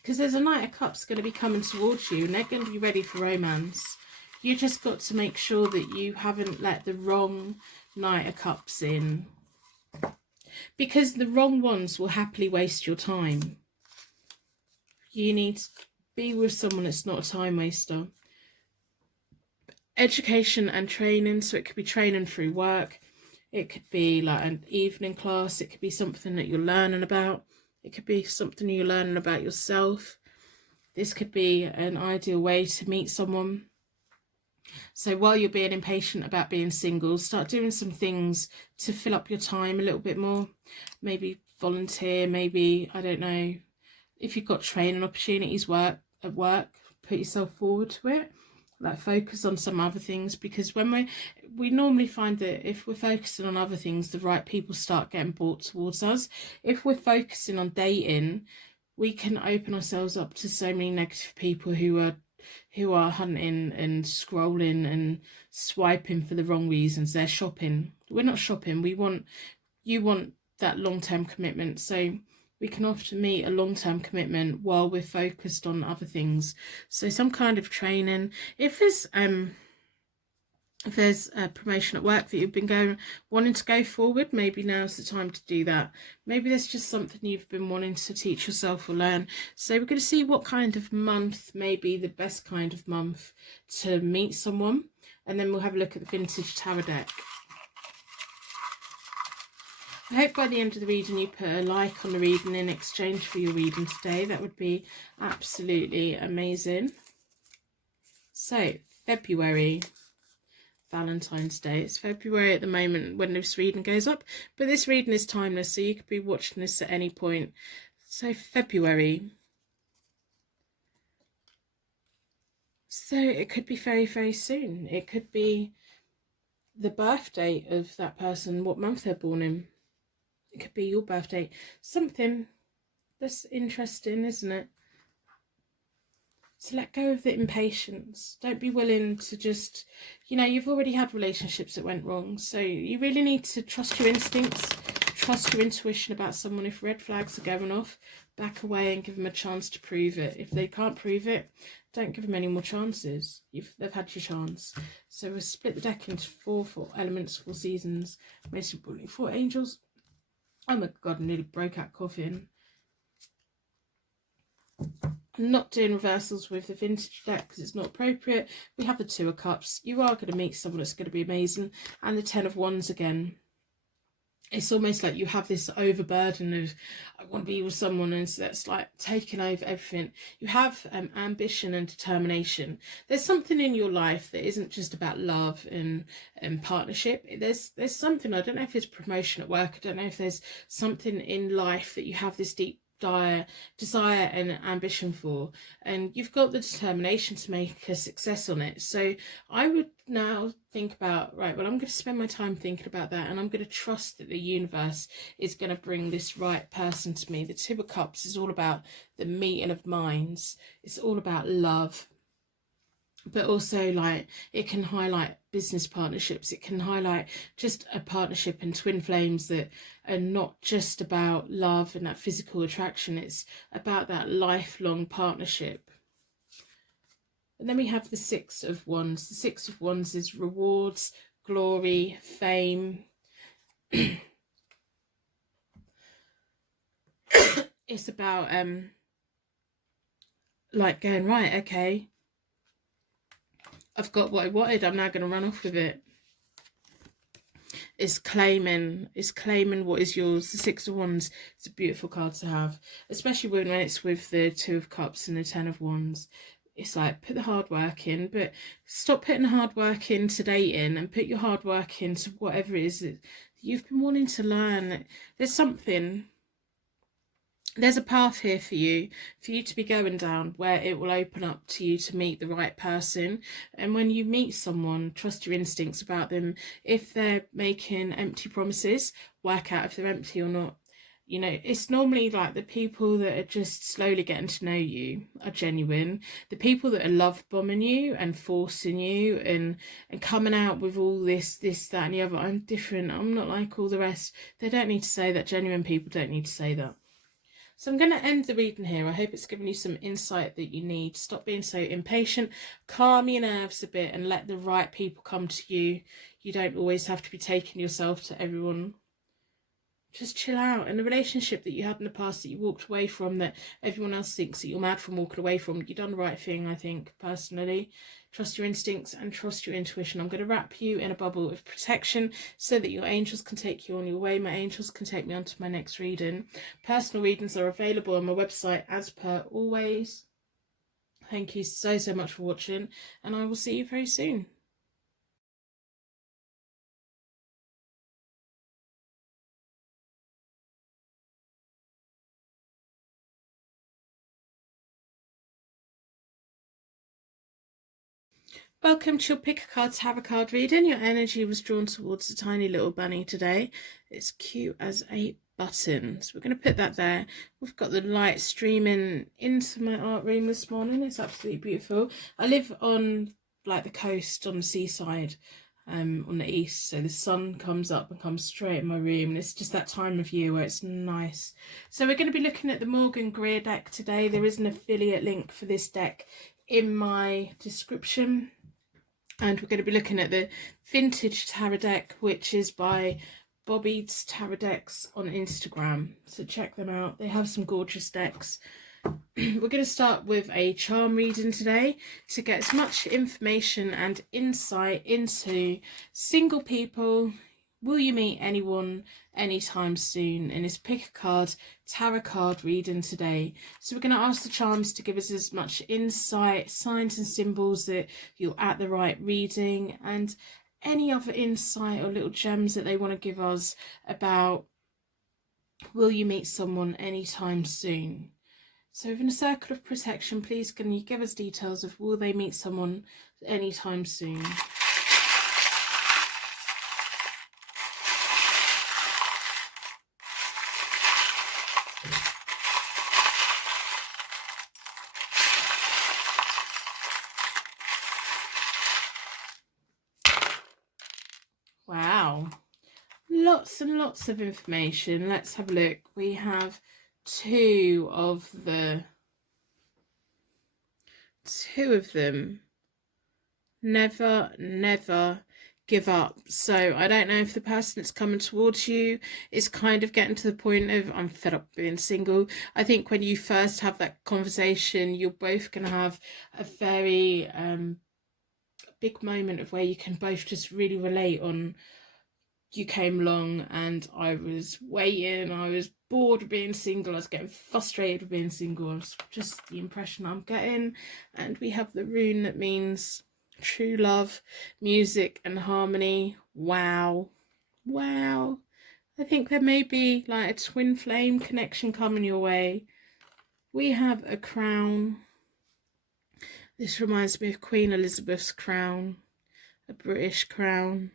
because there's a Knight of Cups going to be coming towards you and they're going to be ready for romance. You just got to make sure that you haven't let the wrong Knight of Cups in, because the wrong ones will happily waste your time. You need to be with someone that's not a time waster. Education and training, so it could be training through work, it could be like an evening class, it could be something that you're learning about, it could be something you're learning about yourself. This could be an ideal way to meet someone. So while you're being impatient about being single, start doing some things to fill up your time a little bit more. Maybe volunteer, maybe, I don't know, if you've got training opportunities at work, put yourself forward to it. Like, focus on some other things, because when we normally find that if we're focusing on other things, the right people start getting brought towards us. If we're focusing on dating, we can open ourselves up to so many negative people who are hunting and scrolling and swiping for the wrong reasons. They're shopping. We're not shopping. You want that long-term commitment. So we can often meet a long-term commitment while we're focused on other things. So some kind of training. If there's a promotion at work that you've been wanting to go forward, maybe now's the time to do that. Maybe there's just something you've been wanting to teach yourself or learn. So we're going to see what kind of month may be the best kind of month to meet someone, and then we'll have a look at the vintage tarot deck. I hope by the end of the reading you put a like on the reading in exchange for your reading today. That would be absolutely amazing. So, February, Valentine's Day. It's February at the moment when this reading goes up, but this reading is timeless, so you could be watching this at any point. So, February. So, it could be very, very soon. It could be the birthday of that person, what month they're born in. It could be your birthday. Something that's interesting, isn't it? So let go of the impatience. Don't be willing to just, you've already had relationships that went wrong. So you really need to trust your instincts, trust your intuition about someone. If red flags are going off, back away and give them a chance to prove it. If they can't prove it, don't give them any more chances. They've had your chance. So we'll split the deck into four elements, 4 seasons, most importantly 4 angels. Oh my god, I nearly broke out coughing. I'm not doing reversals with the vintage deck because it's not appropriate. We have the 2 of Cups. You are going to meet someone that's going to be amazing. And the 10 of Wands again. It's almost like you have this overburden of, I want to be with someone, and so that's like taking over everything. You have ambition and determination. There's something in your life that isn't just about love and partnership. There's something, I don't know if it's promotion at work, I don't know if there's something in life that you have this deep desire and ambition for, and you've got the determination to make a success on it. So I would now think about, right, well, I'm going to spend my time thinking about that, and I'm going to trust that the universe is going to bring this right person to me. The 2 of Cups is all about the meeting of minds. It's all about love, but also like it can highlight business partnerships. It can highlight just a partnership and twin flames that are not just about love and that physical attraction. It's about that lifelong partnership. And then we have the 6 of Wands. The 6 of Wands is rewards, glory, fame. It's about like going, right, okay, I've got what I wanted, I'm now going to run off with it. It's claiming what is yours. The 6 of Wands is a beautiful card to have, especially when it's with the 2 of Cups and the 10 of Wands. It's like, put the hard work in, but stop putting the hard work into dating and put your hard work into whatever it is that you've been wanting to learn. There's something there's a path here for you to be going down, where it will open up to you to meet the right person. And when you meet someone, trust your instincts about them. If they're making empty promises, work out if they're empty or not. You know, it's normally like the people that are just slowly getting to know you are genuine. The people that are love bombing you and forcing you and coming out with all this, that and the other, I'm different, I'm not like all the rest. They don't need to say that. Genuine people don't need to say that. So I'm going to end the reading here. I hope it's given you some insight that you need. Stop being so impatient, calm your nerves a bit and let the right people come to you. You don't always have to be taking yourself to everyone. Just chill out. And the relationship that you had in the past that you walked away from, that everyone else thinks that you're mad from walking away from, you've done the right thing, I think, personally. Trust your instincts and trust your intuition. I'm going to wrap you in a bubble of protection so that your angels can take you on your way. My angels can take me on to my next reading. Personal readings are available on my website as per always. Thank you so much for watching, and I will see you very soon. Welcome to your Pick a Card Tarot card reading. Your energy was drawn towards the tiny little bunny today. It's cute as a button. So we're going to put that there. We've got the light streaming into my art room this morning. It's absolutely beautiful. I live on like the coast, on the seaside, on the east. So the sun comes up and comes straight in my room. And it's just that time of year where it's nice. So we're going to be looking at the Morgan Greer deck today. There is an affiliate link for this deck in my description. And we're going to be looking at the vintage tarot deck, which is by Bobby's Tarot Decks on Instagram. So check them out. They have some gorgeous decks. We're going to start with a charm reading today to get as much information and insight into single people. Will you meet anyone anytime soon? And it's Pick a Card Tarot card reading today. So we're going to ask the charms to give us as much insight, signs and symbols that you're at the right reading, and any other insight or little gems that they want to give us about will you meet someone anytime soon. So within a circle of protection, please can you give us details of will they meet someone anytime soon? Wow, lots and lots of information. Let's have a look. We have two of them. Never give up. So I don't know if the person that's coming towards you is kind of getting to the point of, I'm fed up being single. I think when you first have that conversation, you're both going to have a very big moment of where you can both just really relate on, you came along and I was waiting, I was bored of being single, I was getting frustrated with being single. It's just the impression I'm getting. And we have the rune that means true love, music and harmony. Wow. I think there may be like a twin flame connection coming your way. We have a crown. This reminds me of Queen Elizabeth's crown, a British crown.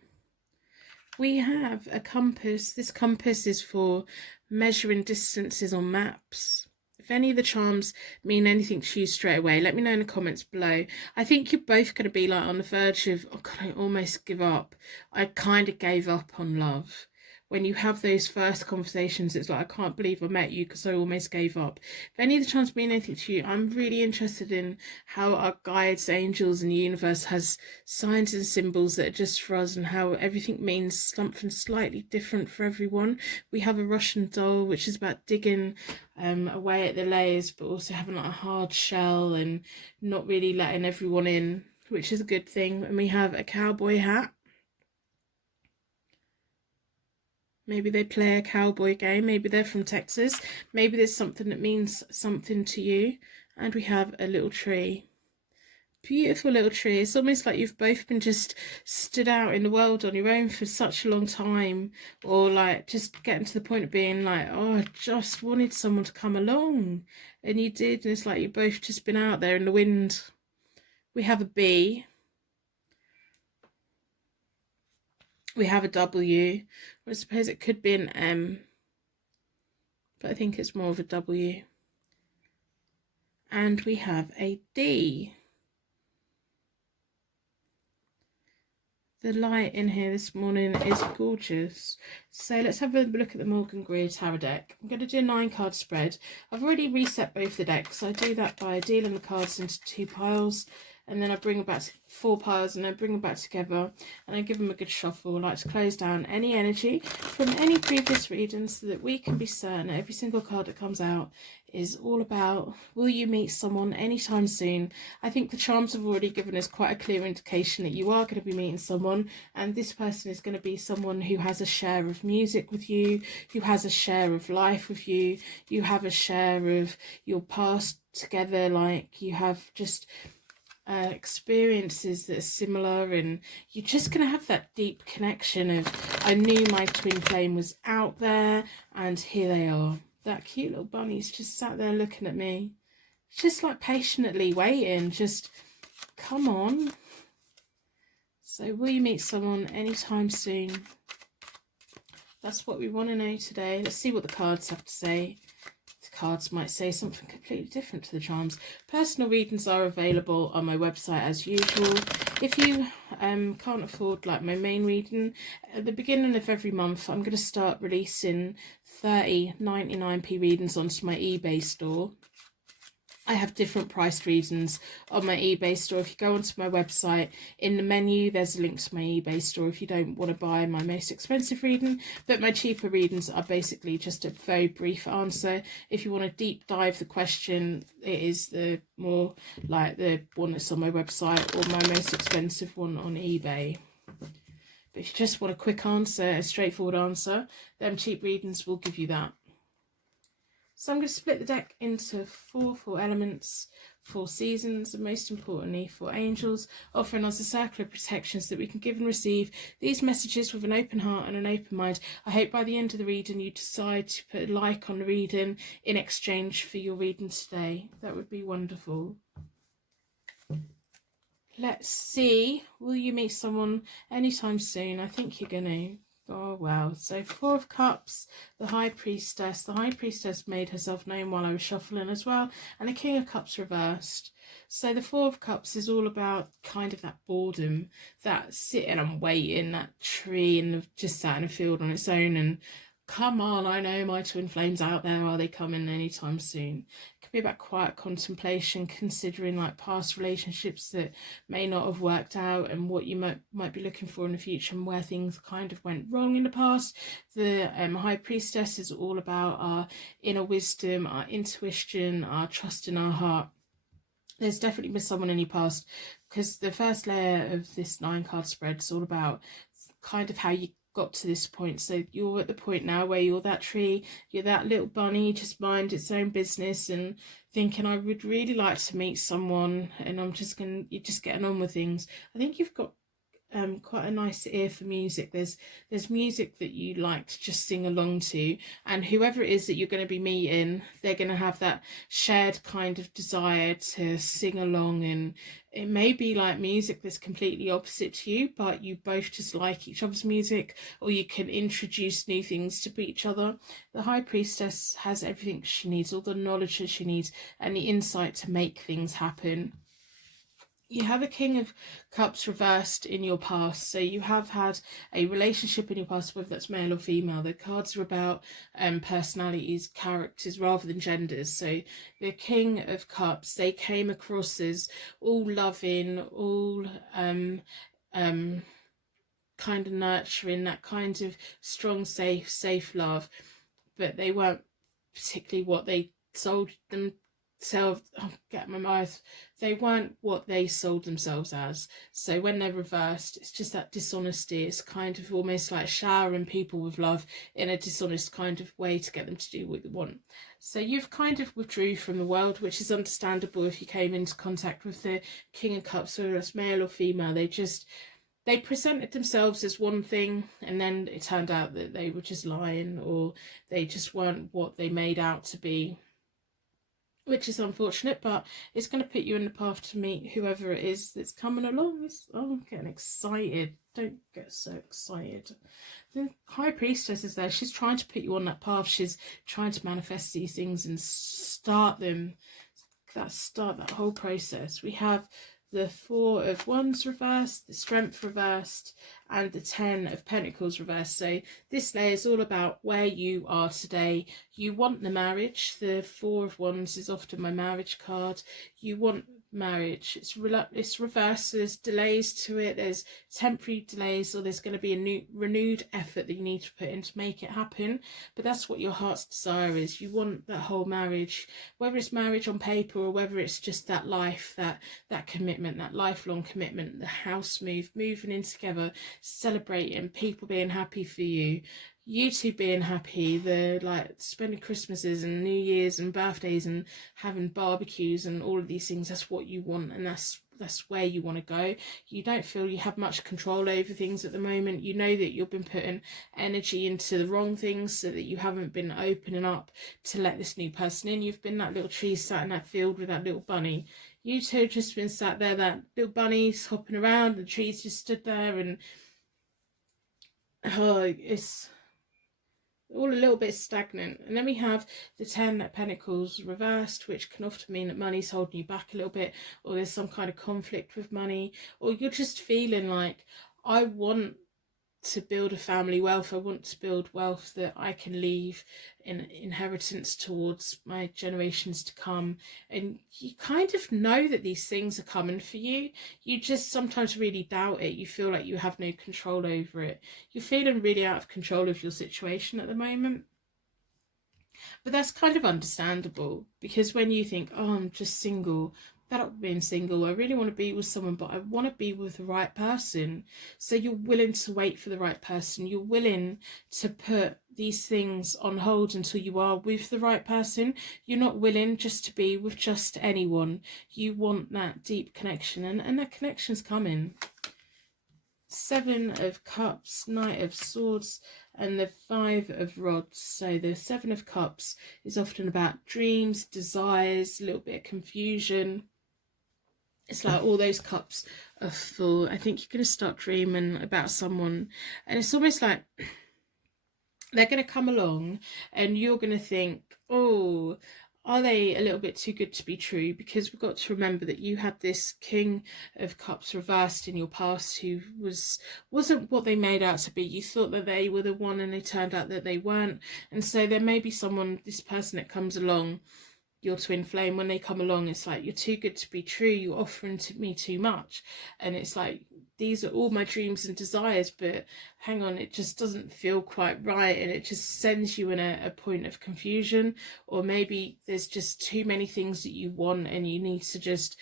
We have a compass. This compass is for measuring distances on maps. If any of the charms mean anything to you straight away, let me know in the comments below. I think you're both going to be like on the verge of, oh God, I almost give up. I kind of gave up on love. When you have those first conversations, it's like, I can't believe I met you because I almost gave up. If any of the charms mean anything to you, I'm really interested in how our guides, angels, and the universe has signs and symbols that are just for us, and how everything means something slightly different for everyone. We have a Russian doll, which is about digging away at the layers, but also having like a hard shell and not really letting everyone in, which is a good thing. And we have a cowboy hat. Maybe they play a cowboy game. Maybe they're from Texas. Maybe there's something that means something to you. And we have a little tree. beautiful little tree. It's almost like you've both been just stood out in the world on your own for such a long time, or like just getting to the point of being like, oh, I just wanted someone to come along, and you did, and it's like you've both just been out there in the wind. We have a B, we have a W, I suppose it could be an M, but I think it's more of a W, and we have a D. The light in here this morning is gorgeous. So let's have a look at the Morgan Greer Tarot deck. I'm going to do a 9-card spread. I've already reset both the decks. I do that by dealing the cards into 2 piles, and then I bring them back to 4 piles, and I bring them back together, and I give them a good shuffle. I like to close down any energy from any previous readings so that we can be certain every single card that comes out is all about, will you meet someone anytime soon? I think the charms have already given us quite a clear indication that you are going to be meeting someone, and this person is going to be someone who has a share of music with you, who has a share of life with you, you have a share of your past together, like you have just experiences that are similar, and you're just going to have that deep connection of, I knew my twin flame was out there, and here they are. That cute little bunny's just sat there looking at me, just like patiently waiting, just come on. So will you meet someone anytime soon? That's what we want to know today. Let's see what the cards have to say. The cards might say something completely different to the charms. Personal readings are available on my website as usual. If you can't afford like my main reading, at the beginning of every month I'm going to start releasing 30 99p readings onto my eBay store. I have different priced readings on my eBay store. If you go onto my website, in the menu there's a link to my eBay store if you don't want to buy my most expensive reading, but my cheaper readings are basically just a very brief answer. If you want to deep dive the question, it is the more like the one that's on my website, or my most expensive one on eBay. But if you just want a quick answer, a straightforward answer, then cheap readings will give you that. So I'm going to split the deck into 4 elements, 4 seasons, and most importantly 4 angels, offering us a circle of protections that we can give and receive these messages with an open heart and an open mind. I hope by the end of the reading you decide to put a like on the reading in exchange for your reading today. That would be wonderful. Let's see, will you meet someone anytime soon? I think you're going to. Oh, wow. So 4 of Cups, the High Priestess. The High Priestess made herself known while I was shuffling as well. And the King of Cups reversed. So the 4 of Cups is all about kind of that boredom, that sitting and waiting, that tree and just sat in a field on its own and come on, I know my twin flames out there. Are they coming anytime soon? It could be about quiet contemplation, considering like past relationships that may not have worked out and what you might be looking for in the future and where things kind of went wrong in the past. The High Priestess is all about our inner wisdom, our intuition, our trust in our heart. There's definitely been someone in your past, because the first layer of this 9-card spread is all about kind of how you got to this point. So you're at the point now where you're that tree, you're that little bunny, just mind its own business and thinking, I would really like to meet someone, and you're just getting on with things. I think you've got quite a nice ear for music. There's music that you like to just sing along to, and whoever it is that you're going to be meeting, they're going to have that shared kind of desire to sing along, and it may be like music that's completely opposite to you, but you both just like each other's music, or you can introduce new things to each other. The High Priestess has everything she needs, all the knowledge that she needs and the insight to make things happen. You have a King of Cups reversed in your past, so you have had a relationship in your past, whether that's male or female. The cards are about personalities, characters, rather than genders. So the King of Cups, they came across as all loving, all kind of nurturing, that kind of strong, safe love, but they weren't particularly what they sold them get my mouth, they weren't what they sold themselves as. So when they're reversed, it's just that dishonesty. It's kind of almost like showering people with love in a dishonest kind of way to get them to do what they want. So you've kind of withdrew from the world, which is understandable if you came into contact with the King of Cups, whether it's male or female. They presented themselves as one thing, and then it turned out that they were just lying, or they just weren't what they made out to be, which is unfortunate, but it's going to put you in the path to meet whoever it is that's coming along. I'm getting excited. Don't get so excited. The High Priestess is there. She's trying to put you on that path. She's trying to manifest these things and start them. Start that whole process. We have the Four of Wands reversed, the Strength reversed, and the Ten of Pentacles reversed. So this layer is all about where you are today. You want the marriage. The Four of Wands is often my marriage card. You want marriage. It's reversed. So there's delays to it. There's temporary delays, or there's going to be a renewed effort that you need to put in to make it happen. But that's what your heart's desire is. You want that whole marriage, whether it's marriage on paper or whether it's just that life, that commitment, that lifelong commitment, the house move, moving in together, celebrating, people being happy for you, you two being happy, the like spending Christmases and New Year's and birthdays and having barbecues and all of these things. That's what you want, and that's where you want to go. You don't feel you have much control over things at the moment. You know that you've been putting energy into the wrong things, so that you haven't been opening up to let this new person in. You've been that little tree sat in that field with that little bunny. You two have just been sat there, that little bunny's hopping around, the trees just stood there, and it's all a little bit stagnant. And then we have the Ten of Pentacles reversed, which can often mean that money's holding you back a little bit, or there's some kind of conflict with money, or you're just feeling like, I want to build a family wealth. I want to build wealth that I can leave in inheritance towards my generations to come. And you kind of know that these things are coming for you. You just sometimes really doubt it. You feel like you have no control over it. You're feeling really out of control of your situation at the moment. But that's kind of understandable, because when you think, oh, I'm just single, fed up being single, I really want to be with someone, but I want to be with the right person. So you're willing to wait for the right person. You're willing to put these things on hold until you are with the right person. You're not willing just to be with just anyone. You want that deep connection, and that connection's coming. Seven of Cups, Knight of Swords, and the Five of Rods. So the Seven of Cups is often about dreams, desires, a little bit of confusion. It's like all those cups are full. I think you're going to start dreaming about someone, and it's almost like they're going to come along and you're going to think, oh, are they a little bit too good to be true? Because we've got to remember that you had this King of Cups reversed in your past who wasn't what they made out to be. You thought that they were the one, and it turned out that they weren't. And so there may be someone, this person that comes along, your twin flame, when they come along, it's like, you're too good to be true, you're offering to me too much. And it's like, these are all my dreams and desires, but hang on, it just doesn't feel quite right, and it just sends you in a point of confusion. Or maybe there's just too many things that you want, and you need to just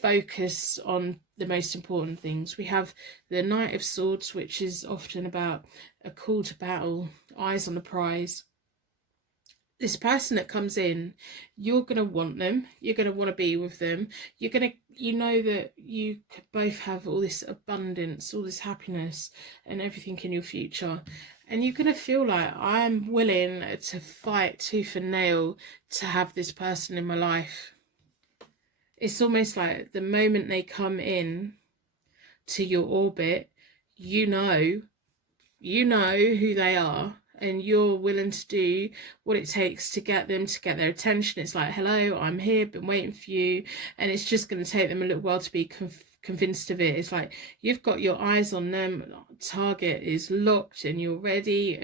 focus on the most important things. We have the Knight of Swords, which is often about a call to battle, eyes on the prize. This person that comes in, you're going to want them, you're going to want to be with them, you know that you could both have all this abundance, all this happiness and everything in your future, and you're going to feel like, I'm willing to fight tooth and nail to have this person in my life. It's almost like the moment they come in to your orbit, you know who they are, and you're willing to do what it takes to get them to get their attention. It's like, hello, I'm here, been waiting for you. And it's just going to take them a little while to be convinced of it. It's like, you've got your eyes on them, target is locked, and you're ready,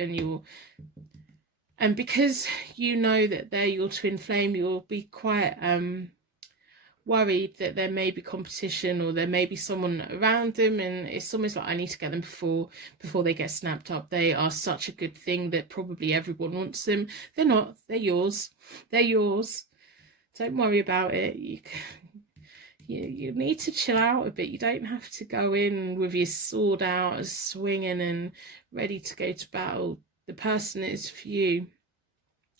and because you know that they're your twin flame, you'll be quite worried that there may be competition, or there may be someone around them, and it's almost like, I need to get them before they get snapped up. They are such a good thing that probably everyone wants them. They're not, they're yours, Don't worry about it. You need to chill out a bit. You don't have to go in with your sword out, swinging and ready to go to battle. The person is for you.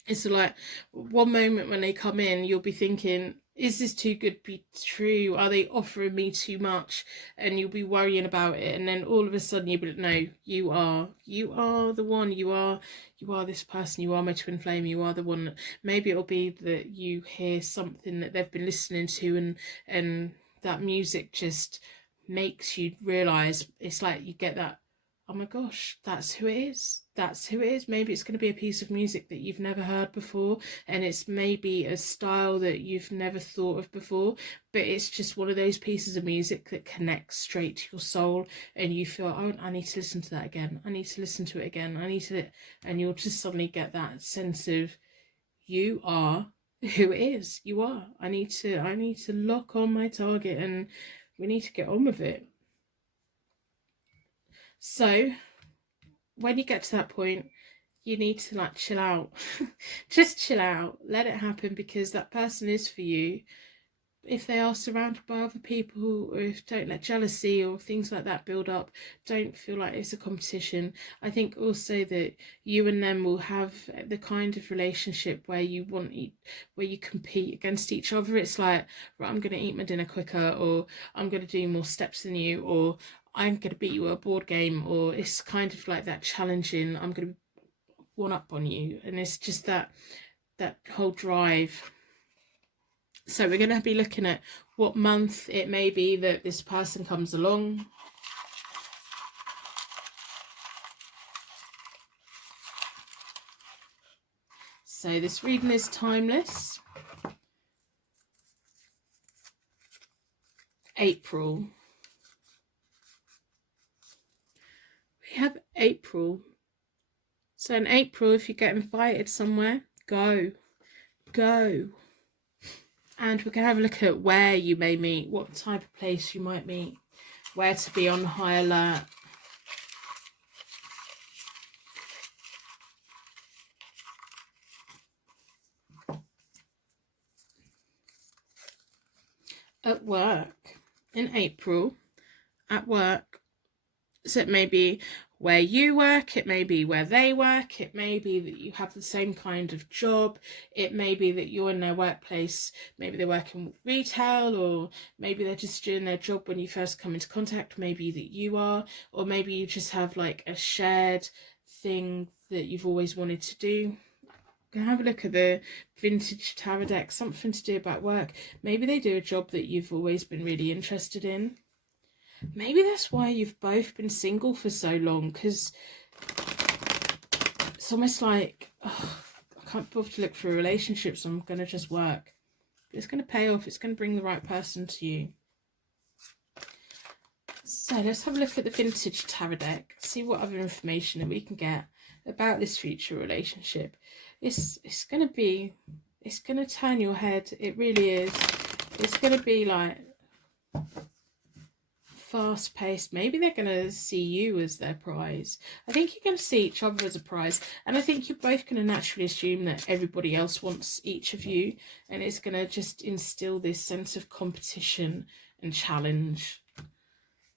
It's like one moment when they come in, you'll be thinking, is this too good to be true? Are they offering me too much? And you'll be worrying about it. And then all of a sudden you'll be like, no, you are the one. You are this person. You are my twin flame. You are the one. Maybe it'll be that you hear something that they've been listening to, and that music just makes you realize, it's like you get that, oh my gosh, that's who it is. That's who it is. Maybe it's going to be a piece of music that you've never heard before, and it's maybe a style that you've never thought of before, but it's just one of those pieces of music that connects straight to your soul, and you feel, oh, I need to listen to that again. I need to listen to it again. And you'll just suddenly get that sense of, you are who it is. You are. I need to lock on my target, and we need to get on with it. So when you get to that point, you need to like chill out. Just chill out, let it happen, because that person is for you. If they are surrounded by other people, or if don't let jealousy or things like that build up, don't feel like it's a competition. I think also that you and them will have the kind of relationship where you compete against each other. It's like, right, I'm going to eat my dinner quicker, or I'm going to do more steps than you, or I'm going to beat you at a board game, or it's kind of like that challenging, I'm going to one up on you, and it's just that whole drive. So we're going to be looking at what month it may be that this person comes along. So this reading is timeless. April. We have April. So in April, if you get invited somewhere, go. And we're going to have a look at where you may meet, what type of place you might meet, where to be on high alert. At work, in April, at work, so it may be where you work, it may be where they work, it may be that you have the same kind of job, it may be that you're in their workplace, maybe they work in retail, or maybe they're just doing their job when you first come into contact, maybe that you are, or maybe you just have like a shared thing that you've always wanted to do. Go have a look at the vintage tarot deck, something to do about work. Maybe they do a job that you've always been really interested in. Maybe that's why you've both been single for so long, because it's almost like, oh, I can't bother to look for a relationship, so I'm going to just work. It's going to pay off. It's going to bring the right person to you. So let's have a look at the vintage tarot deck, see what other information that we can get about this future relationship. It's going to turn your head. It really is. It's going to be like fast paced. Maybe they're going to see you as their prize. I think you're going to see each other as a prize, and I think you're both going to naturally assume that everybody else wants each of you, and it's going to just instill this sense of competition and challenge.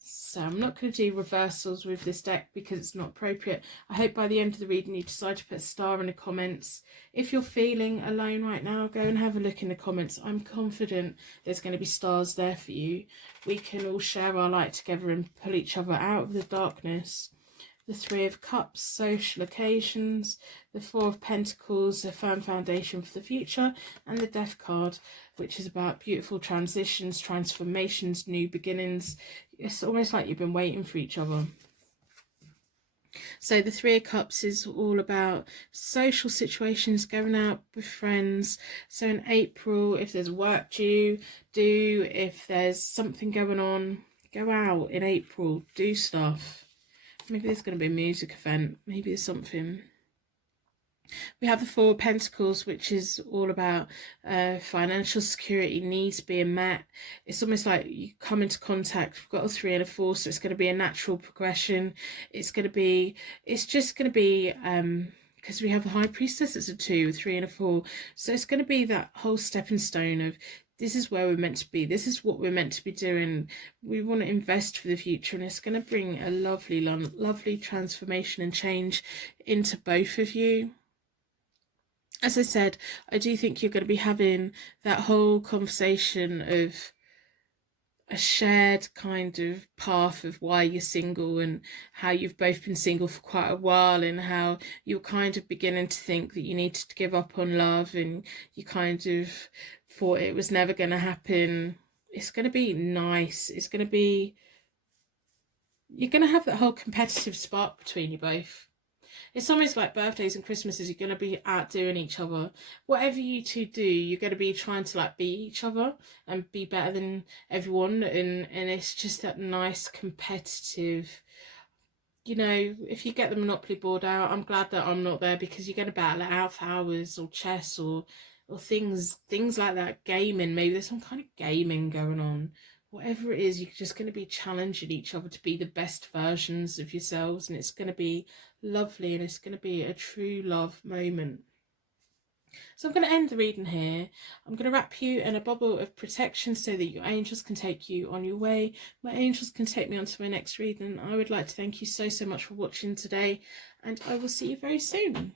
So I'm not going to do reversals with this deck because it's not appropriate. I hope by the end of the reading you decide to put a star in the comments. If you're feeling alone right now, go and have a look in the comments. I'm confident there's going to be stars there for you. We can all share our light together and pull each other out of the darkness. The Three of Cups, social occasions. The Four of Pentacles, a firm foundation for the future. And the Death card, which is about beautiful transitions, transformations, new beginnings. It's almost like you've been waiting for each other. So the Three of Cups is all about social situations, going out with friends. So in April, if there's work due, if there's something going on, go out in April, do stuff. Maybe there's going to be a music event. Maybe there's something. We have the Four of Pentacles, which is all about financial security, needs being met. It's almost like you come into contact. We've got a 3 and a 4, so it's going to be a natural progression. It's just going to be because we have the High Priestess as a 2, 3 and a 4. So it's going to be that whole stepping stone of, this is where we're meant to be, this is what we're meant to be doing, we want to invest for the future, and it's going to bring a lovely transformation and change into both of you. As I said, I do think you're going to be having that whole conversation of a shared kind of path of why you're single, and how you've both been single for quite a while, and how you're kind of beginning to think that you need to give up on love, and you kind of thought it was never going to happen. It's going to be nice. It's going to be, you're going to have that whole competitive spark between you both. It's almost like birthdays and Christmases, you're going to be outdoing each other. Whatever you two do, you're going to be trying to like beat each other and be better than everyone. And it's just that nice competitive, you know, if you get the Monopoly board out, I'm glad that I'm not there, because you're going to battle it out for hours, or chess, or things like that. Gaming, maybe there's some kind of gaming going on. Whatever it is, you're just going to be challenging each other to be the best versions of yourselves, and it's going to be lovely, and it's going to be a true love moment. So I'm going to end the reading here. I'm going to wrap you in a bubble of protection so that your angels can take you on your way. My angels can take me on to my next reading. I would like to thank you so much for watching today, and I will see you very soon.